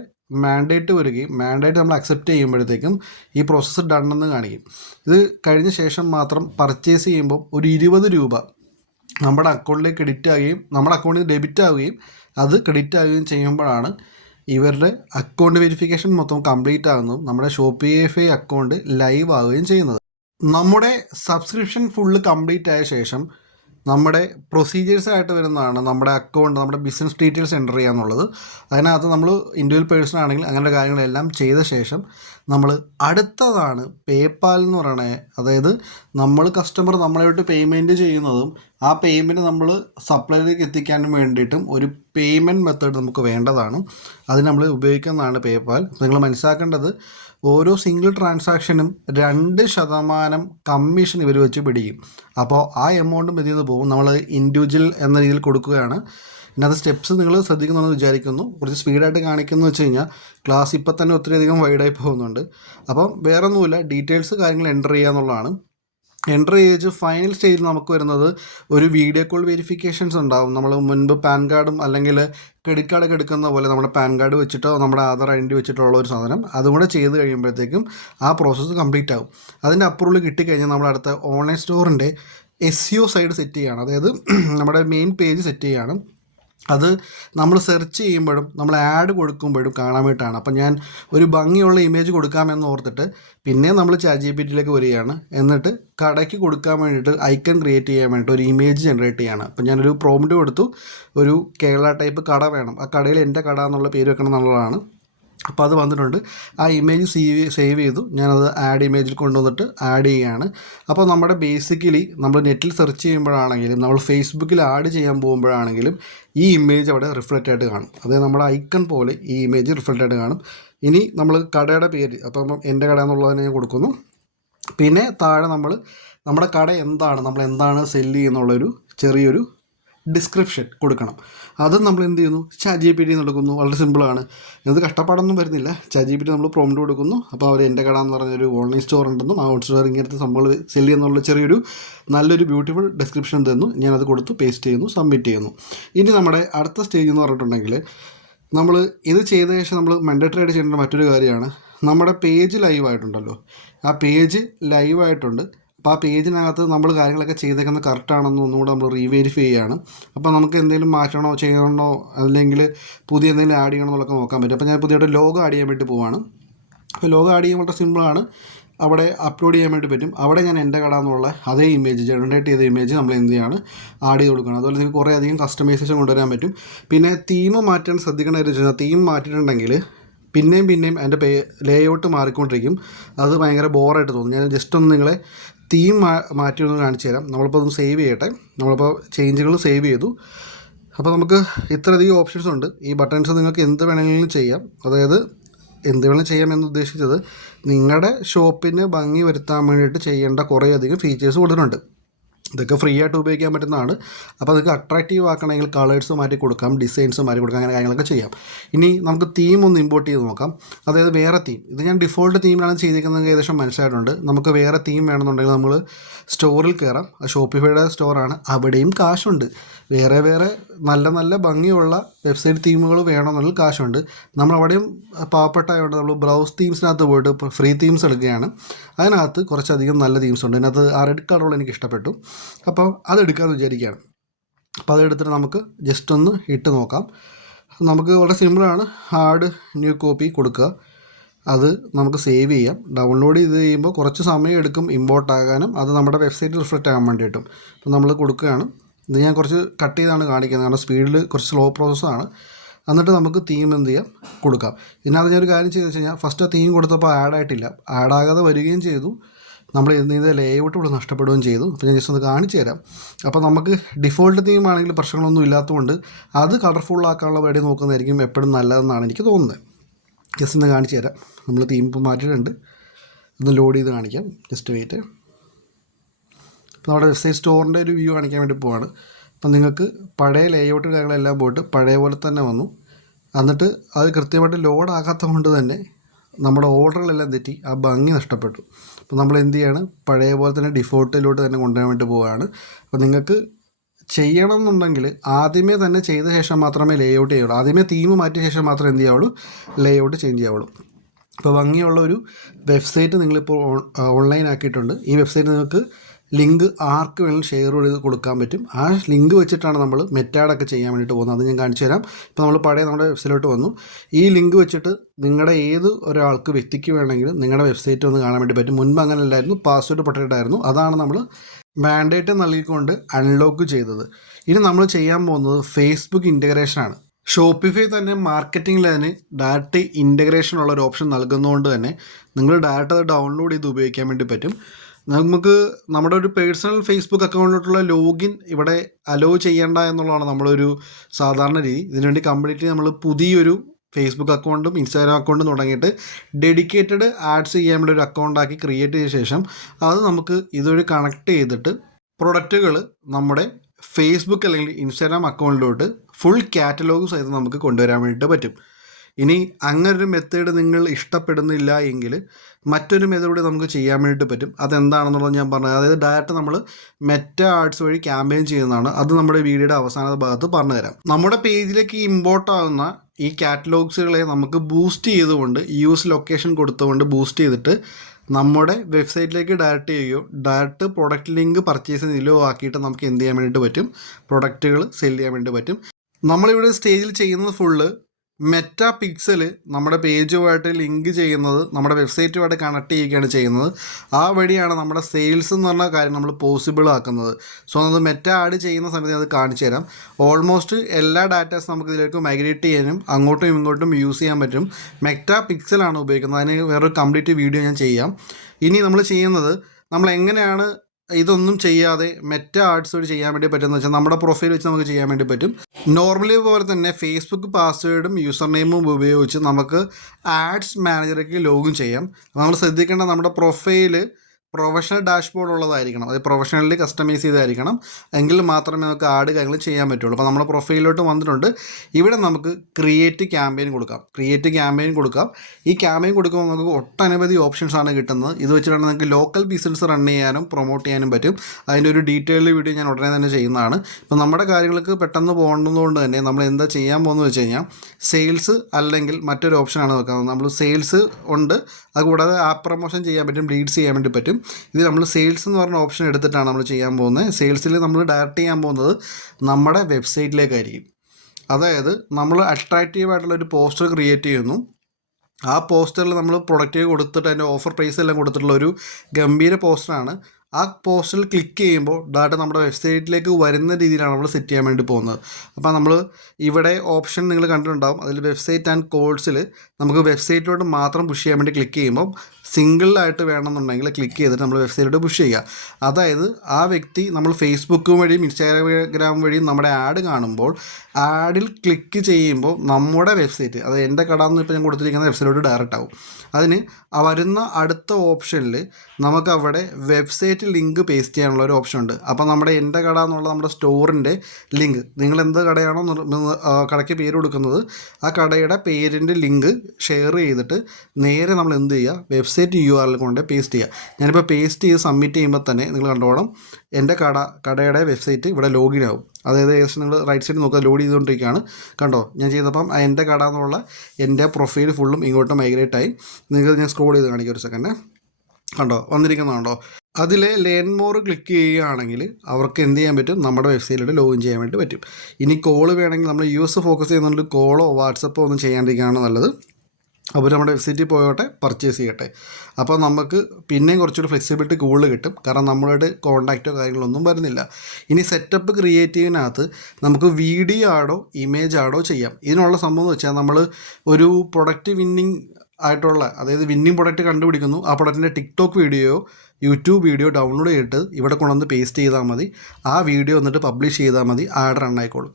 മാൻഡേറ്റ് വരികയും മാൻഡേറ്റ് നമ്മൾ അക്സെപ്റ്റ് ചെയ്യുമ്പോഴത്തേക്കും ഈ പ്രോസസ്സ് ഡൺ എന്ന് കാണിക്കും. ഇത് കഴിഞ്ഞ ശേഷം മാത്രം പർച്ചേസ് ചെയ്യുമ്പോൾ ഒരു 20 രൂപ നമ്മുടെ അക്കൗണ്ടിലേക്ക് ക്രെഡിറ്റ് ആവുകയും നമ്മുടെ അക്കൗണ്ടിൽ നിന്ന് ഡെബിറ്റ് ആവുകയും അത് ക്രെഡിറ്റ് ആവുകയും ചെയ്യുമ്പോഴാണ് ഇവരുടെ അക്കൗണ്ട് വെരിഫിക്കേഷൻ മൊത്തം കംപ്ലീറ്റ് ആകുന്നതും നമ്മുടെ Shopify അക്കൗണ്ട് ലൈവ് ആവുകയും ചെയ്യുന്നത്. നമ്മുടെ സബ്സ്ക്രിപ്ഷൻ ഫുള്ള് കംപ്ലീറ്റ് ആയ ശേഷം നമ്മുടെ പ്രൊസീജിയേഴ്സായിട്ട് വരുന്നതാണ് നമ്മുടെ അക്കൗണ്ട്, നമ്മുടെ ബിസിനസ് ഡീറ്റെയിൽസ് എൻ്റർ ചെയ്യുക എന്നുള്ളത്. അതിനകത്ത് നമ്മൾ ഇൻഡിവിജ്വൽ പേഴ്സൺ ആണെങ്കിൽ അങ്ങനെയുള്ള കാര്യങ്ങളെല്ലാം ചെയ്ത ശേഷം നമ്മൾ അടുത്തതാണ് പേപ്പാൽ എന്ന് പറയണേ. അതായത് നമ്മൾ കസ്റ്റമർ നമ്മളായിട്ട് പേയ്മെൻറ്റ് ചെയ്യുന്നതും ആ പേയ്മെൻറ്റ് നമ്മൾ സപ്ലൈയിലേക്ക് എത്തിക്കാനും വേണ്ടിയിട്ടും ഒരു പേയ്മെൻറ്റ് മെത്തേഡ് നമുക്ക് വേണ്ടതാണ്. അതിന് നമ്മൾ ഉപയോഗിക്കുന്നതാണ് പേപ്പാൽ. നിങ്ങൾ മനസ്സിലാക്കേണ്ടത്, ഓരോ സിംഗിൾ ട്രാൻസാക്ഷനും 2% കമ്മീഷൻ ഇവർ വെച്ച് പിടിക്കും. അപ്പോൾ ആ എമൗണ്ടും ഇതിൽ നിന്ന് പോകും. നമ്മൾ ഇൻഡിവിജ്വൽ എന്ന രീതിയിൽ കൊടുക്കുകയാണ്. ഇതിനകത്ത് സ്റ്റെപ്സ് നിങ്ങൾ ശ്രദ്ധിക്കുന്നുണ്ടെന്ന് വിചാരിക്കുന്നു. കുറച്ച് സ്പീഡായിട്ട് കാണിക്കുന്നു വെച്ച് കഴിഞ്ഞാൽ ക്ലാസ് ഇപ്പം തന്നെ ഒത്തിരി അധികം വൈഡായി പോകുന്നുണ്ട്. അപ്പം വേറെ ഒന്നുമില്ല, ഡീറ്റെയിൽസ് കാര്യങ്ങൾ എൻ്റർ ചെയ്യുക എന്നുള്ളതാണ്. എൻ്റർ ചെയ്ത് ഫൈനൽ സ്റ്റേജിൽ നമുക്ക് വരുന്നത് ഒരു വീഡിയോ കോൾ വെരിഫിക്കേഷൻസ് ഉണ്ടാകും. നമ്മൾ മുൻപ് പാൻ കാർഡും അല്ലെങ്കിൽ ക്രെഡിറ്റ് കാർഡൊക്കെ എടുക്കുന്ന പോലെ നമ്മുടെ പാൻ കാർഡ് വെച്ചിട്ടോ നമ്മുടെ ആധാർ ID വെച്ചിട്ടോ ഉള്ള ഒരു സാധനം അതും കൂടെ ചെയ്ത് കഴിയുമ്പോഴത്തേക്കും ആ പ്രോസസ്സ് കംപ്ലീറ്റ് ആകും. അതിൻ്റെ അപ്രൂവൽ കിട്ടിക്കഴിഞ്ഞാൽ നമ്മുടെ അടുത്ത ഓൺലൈൻ സ്റ്റോറിൻ്റെ SEO സൈഡ് സെറ്റ് ചെയ്യുകയാണ്. അതായത് നമ്മുടെ മെയിൻ പേജ് സെറ്റ് ചെയ്യുകയാണ്. അത് നമ്മൾ സെർച്ച് ചെയ്യുമ്പോഴും നമ്മൾ ആഡ് കൊടുക്കുമ്പോഴും കാണാൻ വേണ്ടിയിട്ടാണ്. അപ്പം ഞാൻ ഒരു ഭംഗിയുള്ള ഇമേജ് കൊടുക്കാമെന്ന് ഓർത്തിട്ട് പിന്നെ നമ്മൾ ChatGPT വരികയാണ്. എന്നിട്ട് കടയ്ക്ക് കൊടുക്കാൻ വേണ്ടിയിട്ട് ഐക്കൺ ക്രിയേറ്റ് ചെയ്യാൻ വേണ്ടിയിട്ട് ഒരു ഇമേജ് ജനറേറ്റ് ചെയ്യുകയാണ്. അപ്പം ഞാനൊരു പ്രോംപ്റ്റ് കൊടുത്തു, ഒരു കേരള ടൈപ്പ് കട വേണം, ആ കടയിൽ എൻ്റെ കട എന്നുള്ള പേര് വെക്കണം എന്നുള്ളതാണ്. അപ്പോൾ അത് വന്നിട്ടുണ്ട്. ആ ഇമേജ് സേവ് ചെയ്തു, ഞാനത് ആഡ് ഇമേജിൽ കൊണ്ടുവന്നിട്ട് ആഡ് ചെയ്യുകയാണ്. അപ്പോൾ നമ്മുടെ ബേസിക്കലി നമ്മൾ നെറ്റിൽ സെർച്ച് ചെയ്യുമ്പോഴാണെങ്കിലും നമ്മൾ ഫേസ്ബുക്കിൽ ആഡ് ചെയ്യാൻ പോകുമ്പോഴാണെങ്കിലും ഈ ഇമേജ് അവിടെ റിഫ്ലക്റ്റ് ആയിട്ട് കാണും. അതായത് നമ്മുടെ ഐക്കൺ പോലെ ഈ ഇമേജ് റിഫ്ലക്റ്റ് ആയിട്ട് കാണും. ഇനി നമ്മൾ കടയുടെ പേര്, അപ്പം എൻ്റെ കട എന്നുള്ളതിനെ ഞാൻ കൊടുക്കുന്നു. പിന്നെ താഴെ നമ്മുടെ കട എന്താണ്, നമ്മൾ എന്താണ് സെല്ല് ചെയ്യുന്നുള്ളൊരു ചെറിയൊരു ഡിസ്ക്രിപ്ഷൻ കൊടുക്കണം. അതും നമ്മൾ എന്ത് ചെയ്യുന്നു, ChatGPT കൊടുക്കുന്നു. വളരെ സിമ്പിളാണ്, ഇത് കഷ്ടപ്പാടൊന്നും വരുന്നില്ല. ChatGPT നമ്മൾ പ്രോംപ്റ്റ് കൊടുക്കുന്നു. അപ്പോൾ അവർ എൻ്റെ കട എന്ന് പറഞ്ഞൊരു ഓൺലൈൻ സ്റ്റോർ ഉണ്ടെന്നും ആ ഓൺ സ്റ്റോർ ഇങ്ങനത്തെ സംഭവങ്ങൾ സെല് ചെയ്യുന്നുള്ള ചെറിയൊരു നല്ലൊരു ബ്യൂട്ടിഫുൾ ഡിസ്ക്രിപ്ഷൻ തന്നു. ഞാനത് കൊടുത്ത് പേസ്റ്റ് ചെയ്യുന്നു, സബ്മിറ്റ് ചെയ്യുന്നു. ഇനി നമ്മുടെ അടുത്ത സ്റ്റേജ് എന്ന് പറഞ്ഞിട്ടുണ്ടെങ്കിൽ നമ്മൾ ഇത് ചെയ്ത ശേഷം നമ്മൾ മാൻഡേറ്ററി ആയിട്ട് ചെയ്യേണ്ട മറ്റൊരു കാര്യമാണ്, നമ്മുടെ പേജ് ലൈവായിട്ടുണ്ടല്ലോ, ആ പേജ് ലൈവായിട്ടുണ്ട്. അപ്പോൾ ആ പേജിനകത്ത് നമ്മൾ കാര്യങ്ങളൊക്കെ ചെയ്തേക്കുന്നത് കറക്റ്റാണെന്ന് ഒന്നുകൂടെ നമ്മൾ റീവെരിഫൈ ചെയ്യുകയാണ്. അപ്പോൾ നമുക്ക് എന്തെങ്കിലും മാറ്റണോ ചെയ്യണോ അല്ലെങ്കിൽ പുതിയ എന്തെങ്കിലും ആഡ് ചെയ്യണോ എന്നുള്ളതൊക്കെ നോക്കാൻ പറ്റും. അപ്പോൾ ഞാൻ പുതിയതായിട്ട് ലോഗോ ആഡ് ചെയ്യാൻ വേണ്ടി പോവാണ്. അപ്പോൾ ലോഗോ ആഡ് ചെയ്യാൻ വളരെ സിമ്പിളാണ്, അവിടെ അപ്ലോഡ് ചെയ്യാൻ വേണ്ടി പറ്റും. അവിടെ ഞാൻ എൻ്റെ കട എന്നുള്ള അതേ ഇമേജ് ജനറേറ്റ് ചെയ്ത ഇമേജ് നമ്മൾ എന്ത് ചെയ്യാണ് ആഡ് ചെയ്ത് കൊടുക്കണം. അതുപോലെ നിങ്ങൾക്ക് കുറേ അധികം കസ്റ്റമൈസേഷൻ കൊണ്ടുവരാൻ പറ്റും. പിന്നെ തീം മാറ്റാൻ ശ്രദ്ധിക്കേണ്ട കാര്യം വെച്ചാൽ തീം മാറ്റിയിട്ടുണ്ടെങ്കിൽ പിന്നെയും അതിൻ്റെ ലേഔട്ട് മാറിക്കൊണ്ടിരിക്കും. അത് ഭയങ്കര ബോറായിട്ട് തോന്നും. ഞാൻ ജസ്റ്റ് ഒന്ന് നിങ്ങളെ തീം മാറ്റി ഒന്ന് കാണിച്ചു തരാം. നമ്മളിപ്പോൾ ഒന്ന് സേവ് ചെയ്യട്ടെ. നമ്മളിപ്പോൾ ചേഞ്ചുകൾ സേവ് ചെയ്തു. അപ്പോൾ നമുക്ക് ഇത്രയധികം ഓപ്ഷൻസ് ഉണ്ട്. ഈ ബട്ടൺസ് നിങ്ങൾക്ക് എന്ത് വേണമെങ്കിലും ചെയ്യാം. അതായത് എന്ത് വേണമെങ്കിലും ചെയ്യാം എന്ന് ഉദ്ദേശിച്ചത് നിങ്ങളുടെ ഷോപ്പിന് ഭംഗി വരുത്താൻ വേണ്ടിയിട്ട് ചെയ്യേണ്ട കുറേ അധികം ഫീച്ചേഴ്സ് കൊടുത്തിട്ടുണ്ട്. ഇതൊക്കെ ഫ്രീ ആയിട്ട് ഉപയോഗിക്കാൻ പറ്റുന്നതാണ്. അപ്പോൾ നിങ്ങൾക്ക് അട്രാക്റ്റീവ് ആക്കണമെങ്കിൽ കളേഴ്സ് മാറ്റി കൊടുക്കാം, ഡിസൈൻസ് മാറ്റി കൊടുക്കാം, അങ്ങനെ കാര്യങ്ങളൊക്കെ ചെയ്യാം. ഇനി നമുക്ക് തീം ഒന്ന് ഇമ്പോർട്ട് ചെയ്ത് നോക്കാം. അതായത് വേറെ തീം, ഇത് ഞാൻ ഡിഫോൾട്ട് തീമിലാണ് ചെയ്തിരിക്കുന്നത്, ഏകദേശം മനസ്സിലായിട്ടുണ്ട്. നമുക്ക് വേറെ തീം വേണമെന്നുണ്ടെങ്കിൽ നമ്മൾ സ്റ്റോറിൽ കയറാം. ഷോപ്പിഫൈയുടെ സ്റ്റോറാണ്, അവിടെയും കാശുണ്ട്. വേറെ നല്ല ഭംഗിയുള്ള വെബ്സൈറ്റ് തീമുകൾ വേണമെന്നുണ്ടെങ്കിൽ കാശുണ്ട്. നമ്മളവിടെയും പാവപ്പെട്ടായതുകൊണ്ട് നമ്മൾ ബ്രൗസ് തീംസിനകത്ത് പോയിട്ട് ഫ്രീ തീംസ് എടുക്കുകയാണ്. അതിനകത്ത് കുറച്ചധികം നല്ല തീംസ് ഉണ്ട്. അതിനകത്ത് ആ റെഡ് കളറുള്ള എനിക്ക് ഇഷ്ടപ്പെട്ടു, അപ്പോൾ അതെടുക്കാമെന്ന് വിചാരിക്കുകയാണ്. അപ്പോൾ അതെടുത്തിട്ട് നമുക്ക് ജസ്റ്റ് ഒന്ന് ഇട്ട് നോക്കാം. നമുക്ക് വളരെ സിമ്പിളാണ്, ആഡ് ന്യൂ കോപ്പി കൊടുക്കുക, അത് നമുക്ക് സേവ് ചെയ്യാം. ഡൗൺലോഡ് ചെയ്ത് കഴിയുമ്പോൾ കുറച്ച് സമയം എടുക്കും ഇമ്പോർട്ട് ആകാനും, അത് നമ്മുടെ വെബ്സൈറ്റിൽ റിഫ്ലക്റ്റ് ആകാൻ വേണ്ടിയിട്ടും. അപ്പോൾ നമ്മൾ കൊടുക്കുകയാണ്. ഇത് ഞാൻ കുറച്ച് കട്ട് ചെയ്താണ് കാണിക്കുന്നത്, കാരണം സ്പീഡിൽ കുറച്ച് സ്ലോ പ്രോസസ്സാണ്. എന്നിട്ട് നമുക്ക് തീം എന്ത് ചെയ്യാം കൊടുക്കാം. ഇതിനകത്ത് ഞാനൊരു കാര്യം ചെയ്തെന്ന് വെച്ച് കഴിഞ്ഞാൽ, ഫസ്റ്റ് ആ തീം കൊടുത്തപ്പോൾ ആഡായിട്ടില്ല, ആഡാകാതെ വരികയും ചെയ്തു. നമ്മൾ ഇതിൻ്റെ ലേഔട്ട് ഇവിടെ നഷ്ടപ്പെടുകയും ചെയ്തു. അപ്പോൾ ഞാൻ ജസ്റ്റ് ഒന്ന് കാണിച്ചു തരാം. അപ്പോൾ നമുക്ക് ഡിഫോൾട്ട് തീം ആണെങ്കിൽ പ്രശ്നങ്ങളൊന്നും ഇല്ലാത്തതുകൊണ്ട് അത് കളർഫുള്ളാക്കാനുള്ള പരിപാടി നോക്കുന്നതായിരിക്കും എപ്പോഴും നല്ലതെന്നാണ് എനിക്ക് തോന്നുന്നത്. ജസ്റ്റ് ഒന്ന് കാണിച്ചു തരാം. നമ്മൾ തീം ഇപ്പോൾ മാറ്റിയിട്ടുണ്ട്, ഒന്ന് ലോഡ് ചെയ്ത് കാണിക്കാം. Just wait. ഇപ്പോൾ നമ്മുടെ വെബ്സൈറ്റ് സ്റ്റോറിൻ്റെ ഒരു വ്യൂ കാണിക്കാൻ വേണ്ടി പോവാണ്. അപ്പം നിങ്ങൾക്ക് പഴയ ലേഔട്ട് കാര്യങ്ങളെല്ലാം പോയിട്ട് പഴയ പോലെ തന്നെ വന്നു. എന്നിട്ട് അത് കൃത്യമായിട്ട് ലോഡ് ആകാത്തത് കൊണ്ട് തന്നെ നമ്മുടെ ഓർഡറുകളെല്ലാം തെറ്റി, ആ ഭംഗി നഷ്ടപ്പെട്ടു. അപ്പോൾ നമ്മൾ എന്ത് ചെയ്യാണ്, പഴയ പോലെ തന്നെ ഡിഫോൾട്ടിലോട്ട് തന്നെ കൊണ്ടുവരാൻ വേണ്ടി പോവുകയാണ്. അപ്പോൾ നിങ്ങൾക്ക് ചെയ്യണം എന്നുണ്ടെങ്കിൽ ആദ്യമേ തന്നെ ചെയ്ത ശേഷം മാത്രമേ ലേഔട്ട് ചെയ്യുള്ളൂ. ആദ്യമേ തീം മാറ്റിയ ശേഷം മാത്രമേ എന്ത് ചെയ്യാവുള്ളൂ, ലേഔട്ട് ചേഞ്ച് ചെയ്യാവുള്ളൂ. ഇപ്പോൾ ഭംഗിയുള്ള ഒരു വെബ്സൈറ്റ് നിങ്ങളിപ്പോൾ ഓൺലൈൻ ആക്കിയിട്ടുണ്ട്. ഈ വെബ്സൈറ്റ് നിങ്ങൾക്ക് ലിങ്ക് ആർക്ക് വേണമെങ്കിലും ഷെയർ ചെയ്ത് കൊടുക്കാൻ പറ്റും. ആ ലിങ്ക് വെച്ചിട്ടാണ് നമ്മൾ മെറ്റാഡൊക്കെ ചെയ്യാൻ വേണ്ടിയിട്ട് പോകുന്നത്. അത് ഞാൻ കാണിച്ചു തരാം. ഇപ്പോൾ നമ്മൾ പഴയ നമ്മുടെ വെബ്സൈറ്റിലോട്ട് വന്നു. ഈ ലിങ്ക് വെച്ചിട്ട് നിങ്ങളുടെ ഏത് ഒരാൾക്ക് വ്യക്തിക്ക് വേണമെങ്കിലും നിങ്ങളുടെ വെബ്സൈറ്റ് ഒന്ന് കാണാൻ വേണ്ടി പറ്റും. മുൻപ് അങ്ങനെ അല്ലായിരുന്നു, പാസ്വേഡ് പ്രൊട്ടക്റ്റഡ് ആയിരുന്നു. അതാണ് നമ്മൾ മാൻഡേറ്റ് നൽകിക്കൊണ്ട് അൺലോക്ക് ചെയ്തത്. ഇനി നമ്മൾ ചെയ്യാൻ പോകുന്നത് ഫേസ്ബുക്ക് ഇൻ്റഗ്രേഷനാണ്. ഷോപ്പിഫൈ തന്നെ മാർക്കറ്റിംഗിൽ അതിന് ഡയറക്റ്റ് ഇൻ്റഗ്രേഷൻ ഉള്ള ഒരു ഓപ്ഷൻ നൽകുന്നതുകൊണ്ട് തന്നെ നിങ്ങൾ ഡയറക്റ്റ് അത് ഡൗൺലോഡ് ചെയ്ത് ഉപയോഗിക്കാൻ വേണ്ടി പറ്റും. നമുക്ക് നമ്മുടെ ഒരു പേഴ്സണൽ ഫേസ്ബുക്ക് അക്കൗണ്ടിലോട്ടുള്ള ലോഗിൻ ഇവിടെ അലോ ചെയ്യേണ്ട എന്നുള്ളതാണ് നമ്മുടെ ഒരു സാധാരണ രീതി. ഇതിനുവേണ്ടി കംപ്ലീറ്റ്ലി നമ്മൾ പുതിയൊരു ഫേസ്ബുക്ക് അക്കൗണ്ടും ഇൻസ്റ്റാഗ്രാം അക്കൗണ്ടും തുടങ്ങിയിട്ട് ഡെഡിക്കേറ്റഡ് ആഡ്സ് ചെയ്യാൻ വേണ്ടി ഒരു അക്കൗണ്ടാക്കി ക്രിയേറ്റ് ചെയ്ത ശേഷം അത് നമുക്ക് ഇതുവഴി കണക്ട് ചെയ്തിട്ട് പ്രൊഡക്റ്റുകൾ നമ്മുടെ ഫേസ്ബുക്ക് അല്ലെങ്കിൽ ഇൻസ്റ്റാഗ്രാം അക്കൗണ്ടിലോട്ട് ഫുൾ കാറ്റലോഗ് സഹിതം നമുക്ക് കൊണ്ടുവരാൻ വേണ്ടിയിട്ട് പറ്റും. ഇനി അങ്ങനൊരു മെത്തേഡ് നിങ്ങൾ ഇഷ്ടപ്പെടുന്നില്ല എങ്കിൽ മറ്റൊരു മെത്തേഡ് നമുക്ക് ചെയ്യാൻ വേണ്ടിയിട്ട് പറ്റും. അതെന്താണെന്നുള്ളത് ഞാൻ പറഞ്ഞത്, അതായത് ഡയറക്റ്റ് നമ്മൾ മെറ്റ ആഡ്സ് വഴി ക്യാമ്പയിൻ ചെയ്യുന്നതാണ്. അത് നമ്മുടെ വീഡിയോയുടെ അവസാന ഭാഗത്ത് പറഞ്ഞുതരാം. നമ്മുടെ പേജിലേക്ക് ഇമ്പോർട്ട് ആകുന്ന ഈ കാറ്റലോഗ്സുകളെ നമുക്ക് ബൂസ്റ്റ് ചെയ്തുകൊണ്ട് യൂസ് ലൊക്കേഷൻ കൊടുത്തുകൊണ്ട് ബൂസ്റ്റ് ചെയ്തിട്ട് നമ്മുടെ വെബ്സൈറ്റിലേക്ക് ഡയറക്റ്റ് ചെയ്യുകയോ ഡയറക്റ്റ് പ്രൊഡക്റ്റ് ലിങ്ക് പർച്ചേസ് നിലോ ആക്കിയിട്ട് നമുക്ക് എന്ത് ചെയ്യാൻ വേണ്ടിയിട്ട് പറ്റും, പ്രൊഡക്റ്റുകൾ സെല് ചെയ്യാൻ വേണ്ടി പറ്റും. നമ്മളിവിടെ സ്റ്റേജിൽ ചെയ്യുന്നത് ഫുള്ള് മെറ്റാ പിക്സൽ നമ്മുടെ പേജുമായിട്ട് ലിങ്ക് ചെയ്യുന്നത്, നമ്മുടെ വെബ്സൈറ്റുമായിട്ട് കണക്ട് ചെയ്യുകയാണ് ചെയ്യുന്നത്. ആ വഴിയാണ് നമ്മുടെ സെയിൽസ് എന്ന് പറഞ്ഞ കാര്യം നമ്മൾ പോസിബിൾ ആക്കുന്നത്. സോ അത് മെറ്റാ ആഡ് ചെയ്യുന്ന സമയത്ത് അത് കാണിച്ചു തരാം. ഓൾമോസ്റ്റ് എല്ലാ ഡാറ്റാസ് നമുക്ക് ഇതിലേക്ക് മൈഗ്രേറ്റ് ചെയ്യാനും അങ്ങോട്ടും ഇങ്ങോട്ടും യൂസ് ചെയ്യാൻ പറ്റും. മെറ്റാ പിക്സലാണ് ഉപയോഗിക്കുന്നത്. അതിന് വേറൊരു കംപ്ലീറ്റ് വീഡിയോ ഞാൻ ചെയ്യാം. ഇനി നമ്മൾ ചെയ്യുന്നത്, നമ്മൾ എങ്ങനെയാണ് ഇതൊന്നും ചെയ്യാതെ മെറ്റാ ആഡ്സ് വഴി ചെയ്യാൻ വേണ്ടി പറ്റുമെന്ന് വെച്ചാൽ നമ്മുടെ പ്രൊഫൈൽ വെച്ച് നമുക്ക് ചെയ്യാൻ വേണ്ടി പറ്റും. നോർമലി പോലെ തന്നെ ഫേസ്ബുക്ക് പാസ്വേഡും യൂസർ നെയിമും ഉപയോഗിച്ച് നമുക്ക് ആഡ്സ് മാനേജറിലേക്ക് ലോഗിൻ ചെയ്യാം. നമ്മൾ ശ്രദ്ധിക്കേണ്ട, നമ്മുടെ പ്രൊഫൈല് പ്രൊഫഷണൽ ഡാഷ്ബോർഡ് ഉള്ളതായിരിക്കണം. അത് പ്രൊഫഷണലി കസ്റ്റമൈസ് ചെയ്തായിരിക്കണം. എങ്കിൽ മാത്രമേ നമുക്ക് ആഡ് കാര്യങ്ങൾ ചെയ്യാൻ പറ്റുള്ളൂ. അപ്പോൾ നമ്മുടെ പ്രൊഫൈലിലോട്ട് വന്നിട്ടുണ്ട്. ഇവിടെ നമുക്ക് ക്രിയേറ്റ് ക്യാമ്പയിൻ കൊടുക്കാം. ഈ ക്യാമ്പയിൻ കൊടുക്കുമ്പോൾ നമുക്ക് ഒട്ടനവധി ഓപ്ഷൻസാണ് കിട്ടുന്നത്. ഇത് വെച്ചിട്ടാണ് നിങ്ങൾക്ക് ലോക്കൽ ബിസിനസ് റൺ ചെയ്യാനും പ്രൊമോട്ട് ചെയ്യാനും പറ്റും. അതിൻ്റെ ഒരു ഡീറ്റെയിൽഡ് വീഡിയോ ഞാൻ ഉടനെ തന്നെ ചെയ്യുന്നതാണ്. ഇപ്പോൾ നമ്മുടെ കാര്യങ്ങൾക്ക് പെട്ടെന്ന് പോകേണ്ടതുകൊണ്ട് തന്നെ നമ്മൾ എന്താ ചെയ്യാൻ പോകുന്നത് വെച്ച് കഴിഞ്ഞാൽ, സെയിൽസ് അല്ലെങ്കിൽ മറ്റൊരു ഓപ്ഷനാണ് നോക്കുന്നത്. നമ്മൾ സെയിൽസ് ഉണ്ട്, അതുകൂടാതെ ആപ്പ് പ്രൊമോഷൻ ചെയ്യാൻ പറ്റും, ലീഡ്സ് ചെയ്യാൻ വേണ്ടി പറ്റും. ഇത് നമ്മൾ സെയിൽസ് എന്ന് പറഞ്ഞ ഓപ്ഷൻ എടുത്തിട്ടാണ് നമ്മൾ ചെയ്യാൻ പോകുന്നത്. സെയിൽസിൽ നമ്മൾ ഡയറക്റ്റ് ചെയ്യാൻ പോകുന്നത് നമ്മുടെ വെബ്സൈറ്റിലേക്കായിരിക്കും. അതായത് നമ്മൾ അട്രാക്റ്റീവ് ആയിട്ടുള്ള ഒരു പോസ്റ്റർ ക്രിയേറ്റ് ചെയ്യുന്നു. ആ പോസ്റ്ററിൽ നമ്മൾ പ്രൊഡക്റ്റ് കൊടുത്തിട്ട് അതിൻ്റെ ഓഫർ പ്രൈസ് എല്ലാം കൊടുത്തിട്ടുള്ള ഒരു ഗംഭീര പോസ്റ്ററാണ്. ആ പോസ്റ്ററിൽ ക്ലിക്ക് ചെയ്യുമ്പോൾ ഡാറ്റ നമ്മുടെ വെബ്സൈറ്റിലേക്ക് വരുന്ന രീതിയിലാണ് നമ്മൾ സെറ്റ് ചെയ്യാൻ വേണ്ടി പോകുന്നത്. അപ്പോൾ നമ്മൾ ഇവിടെ ഓപ്ഷൻ നിങ്ങൾ കണ്ടിട്ടുണ്ടാകും. അതിൽ വെബ്സൈറ്റ് ആൻഡ് കോഴ്സിൽ നമുക്ക് വെബ്സൈറ്റിലോട്ട് മാത്രം പുഷ് ചെയ്യാൻ വേണ്ടി ക്ലിക്ക് ചെയ്യുമ്പോൾ സിംഗിളായിട്ട് വേണമെന്നുണ്ടെങ്കിൽ ക്ലിക്ക് ചെയ്തിട്ട് നമ്മൾ വെബ്സൈറ്റിലോട്ട് പുഷ് ചെയ്യുക. അതായത് ആ വ്യക്തി നമ്മൾ ഫേസ്ബുക്ക് വഴിയും ഇൻസ്റ്റാഗ്രാം വഴിയും നമ്മുടെ ആഡ് കാണുമ്പോൾ ആഡിൽ ക്ലിക്ക് ചെയ്യുമ്പോൾ നമ്മുടെ വെബ്സൈറ്റ്, അത് എൻ്റെ കട എന്ന് ഇപ്പോൾ ഞാൻ കൊടുത്തിരിക്കുന്ന വെബ്സൈറ്റിലോട്ട് ഡയറക്റ്റ് ആവും. അതിന് വരുന്ന അടുത്ത ഓപ്ഷനിൽ നമുക്ക് അവിടെ വെബ്സൈറ്റ് ലിങ്ക് പേസ്റ്റ് ചെയ്യാനുള്ള ഒരു ഓപ്ഷൻ ഉണ്ട്. അപ്പോൾ നമ്മുടെ എൻ്റെ കട എന്നുള്ള നമ്മുടെ സ്റ്റോറിൻ്റെ ലിങ്ക്, നിങ്ങൾ എന്ത് കടയാണോ കടയ്ക്ക് പേര് കൊടുക്കുന്നത് ആ കടയുടെ പേരിൻ്റെ ലിങ്ക് ഷെയർ ചെയ്തിട്ട് നേരെ നമ്മൾ എന്ത് ചെയ്യുക, വെബ്സൈറ്റ് URL കൊണ്ട് പേസ്റ്റ് ചെയ്യുക. ഞാനിപ്പോൾ പേസ്റ്റ് ചെയ്ത് സബ്മിറ്റ് ചെയ്യുമ്പോൾ തന്നെ നിങ്ങൾ കണ്ടോണം, എൻ്റെ കടയുടെ വെബ്സൈറ്റ് ഇവിടെ ലോഗിൻ ആവും. അതായത് ഏകദേശം നിങ്ങൾ റൈറ്റ് സൈഡിൽ നോക്കുക, ലോഡ് ചെയ്തുകൊണ്ടിരിക്കുകയാണ്. കണ്ടോ, ഞാൻ ചെയ്തപ്പം എൻ്റെ കട എന്നുള്ള എൻ്റെ പ്രൊഫൈൽ ഫുള്ളും ഇങ്ങോട്ട് മൈഗ്രേറ്റ് ആയി. ഞാൻ സ്ക്രോൾ ചെയ്ത് കാണിക്കുക ഒരു സെക്കൻഡ്. കണ്ടോ വന്നിരിക്കുന്നതുണ്ടോ? അതിൽ ലേൺ മോർ ക്ലിക്ക് ചെയ്യുകയാണെങ്കിൽ അവർക്ക് എന്ത് ചെയ്യാൻ പറ്റും, നമ്മുടെ വെബ്സൈറ്റിലോട്ട് ലോഗിൻ ചെയ്യാൻ വേണ്ടി പറ്റും. ഇനി കോള് വേണമെങ്കിൽ നമ്മൾ യൂസ് ഫോക്കസ് ചെയ്യുന്നുണ്ട്, കോളോ വാട്സപ്പോ ഒന്നും ചെയ്യാണ്ടിരിക്കുകയാണ് നല്ലത്. അവർ നമ്മുടെ വെബ്സൈറ്റിൽ പോയോട്ടെ, പർച്ചേസ് ചെയ്യട്ടെ. അപ്പോൾ നമുക്ക് പിന്നെയും കുറച്ചുകൂടി ഫ്ലെക്സിബിലിറ്റി കൂടുതൽ കിട്ടും. കാരണം നമ്മളോട് കോൺടാക്റ്റോ കാര്യങ്ങളൊന്നും വരുന്നില്ല. ഇനി സെറ്റപ്പ് ക്രിയേറ്റീവിനകത്ത് നമുക്ക് വീഡിയോ ആഡോ ഇമേജ് ആഡോ ചെയ്യാം. ഇതിനുള്ള സംഭവം എന്ന് വെച്ചാൽ, നമ്മൾ ഒരു പ്രൊഡക്റ്റ് വിന്നിങ് ആയിട്ടുള്ള, അതായത് വിന്നിങ് പ്രൊഡക്റ്റ് കണ്ടുപിടിക്കുന്നു, ആ പ്രൊഡക്റ്റിൻ്റെ TikTok video YouTube video download ചെയ്തിട്ട് ഇവിടെ കൊണ്ടുവന്ന് പേസ്റ്റ് ചെയ്താൽ മതി. ആ വീഡിയോ എന്നിട്ട് പബ്ലിഷ് ചെയ്താൽ മതി, ആഡ് റൺ ആയിക്കോളും.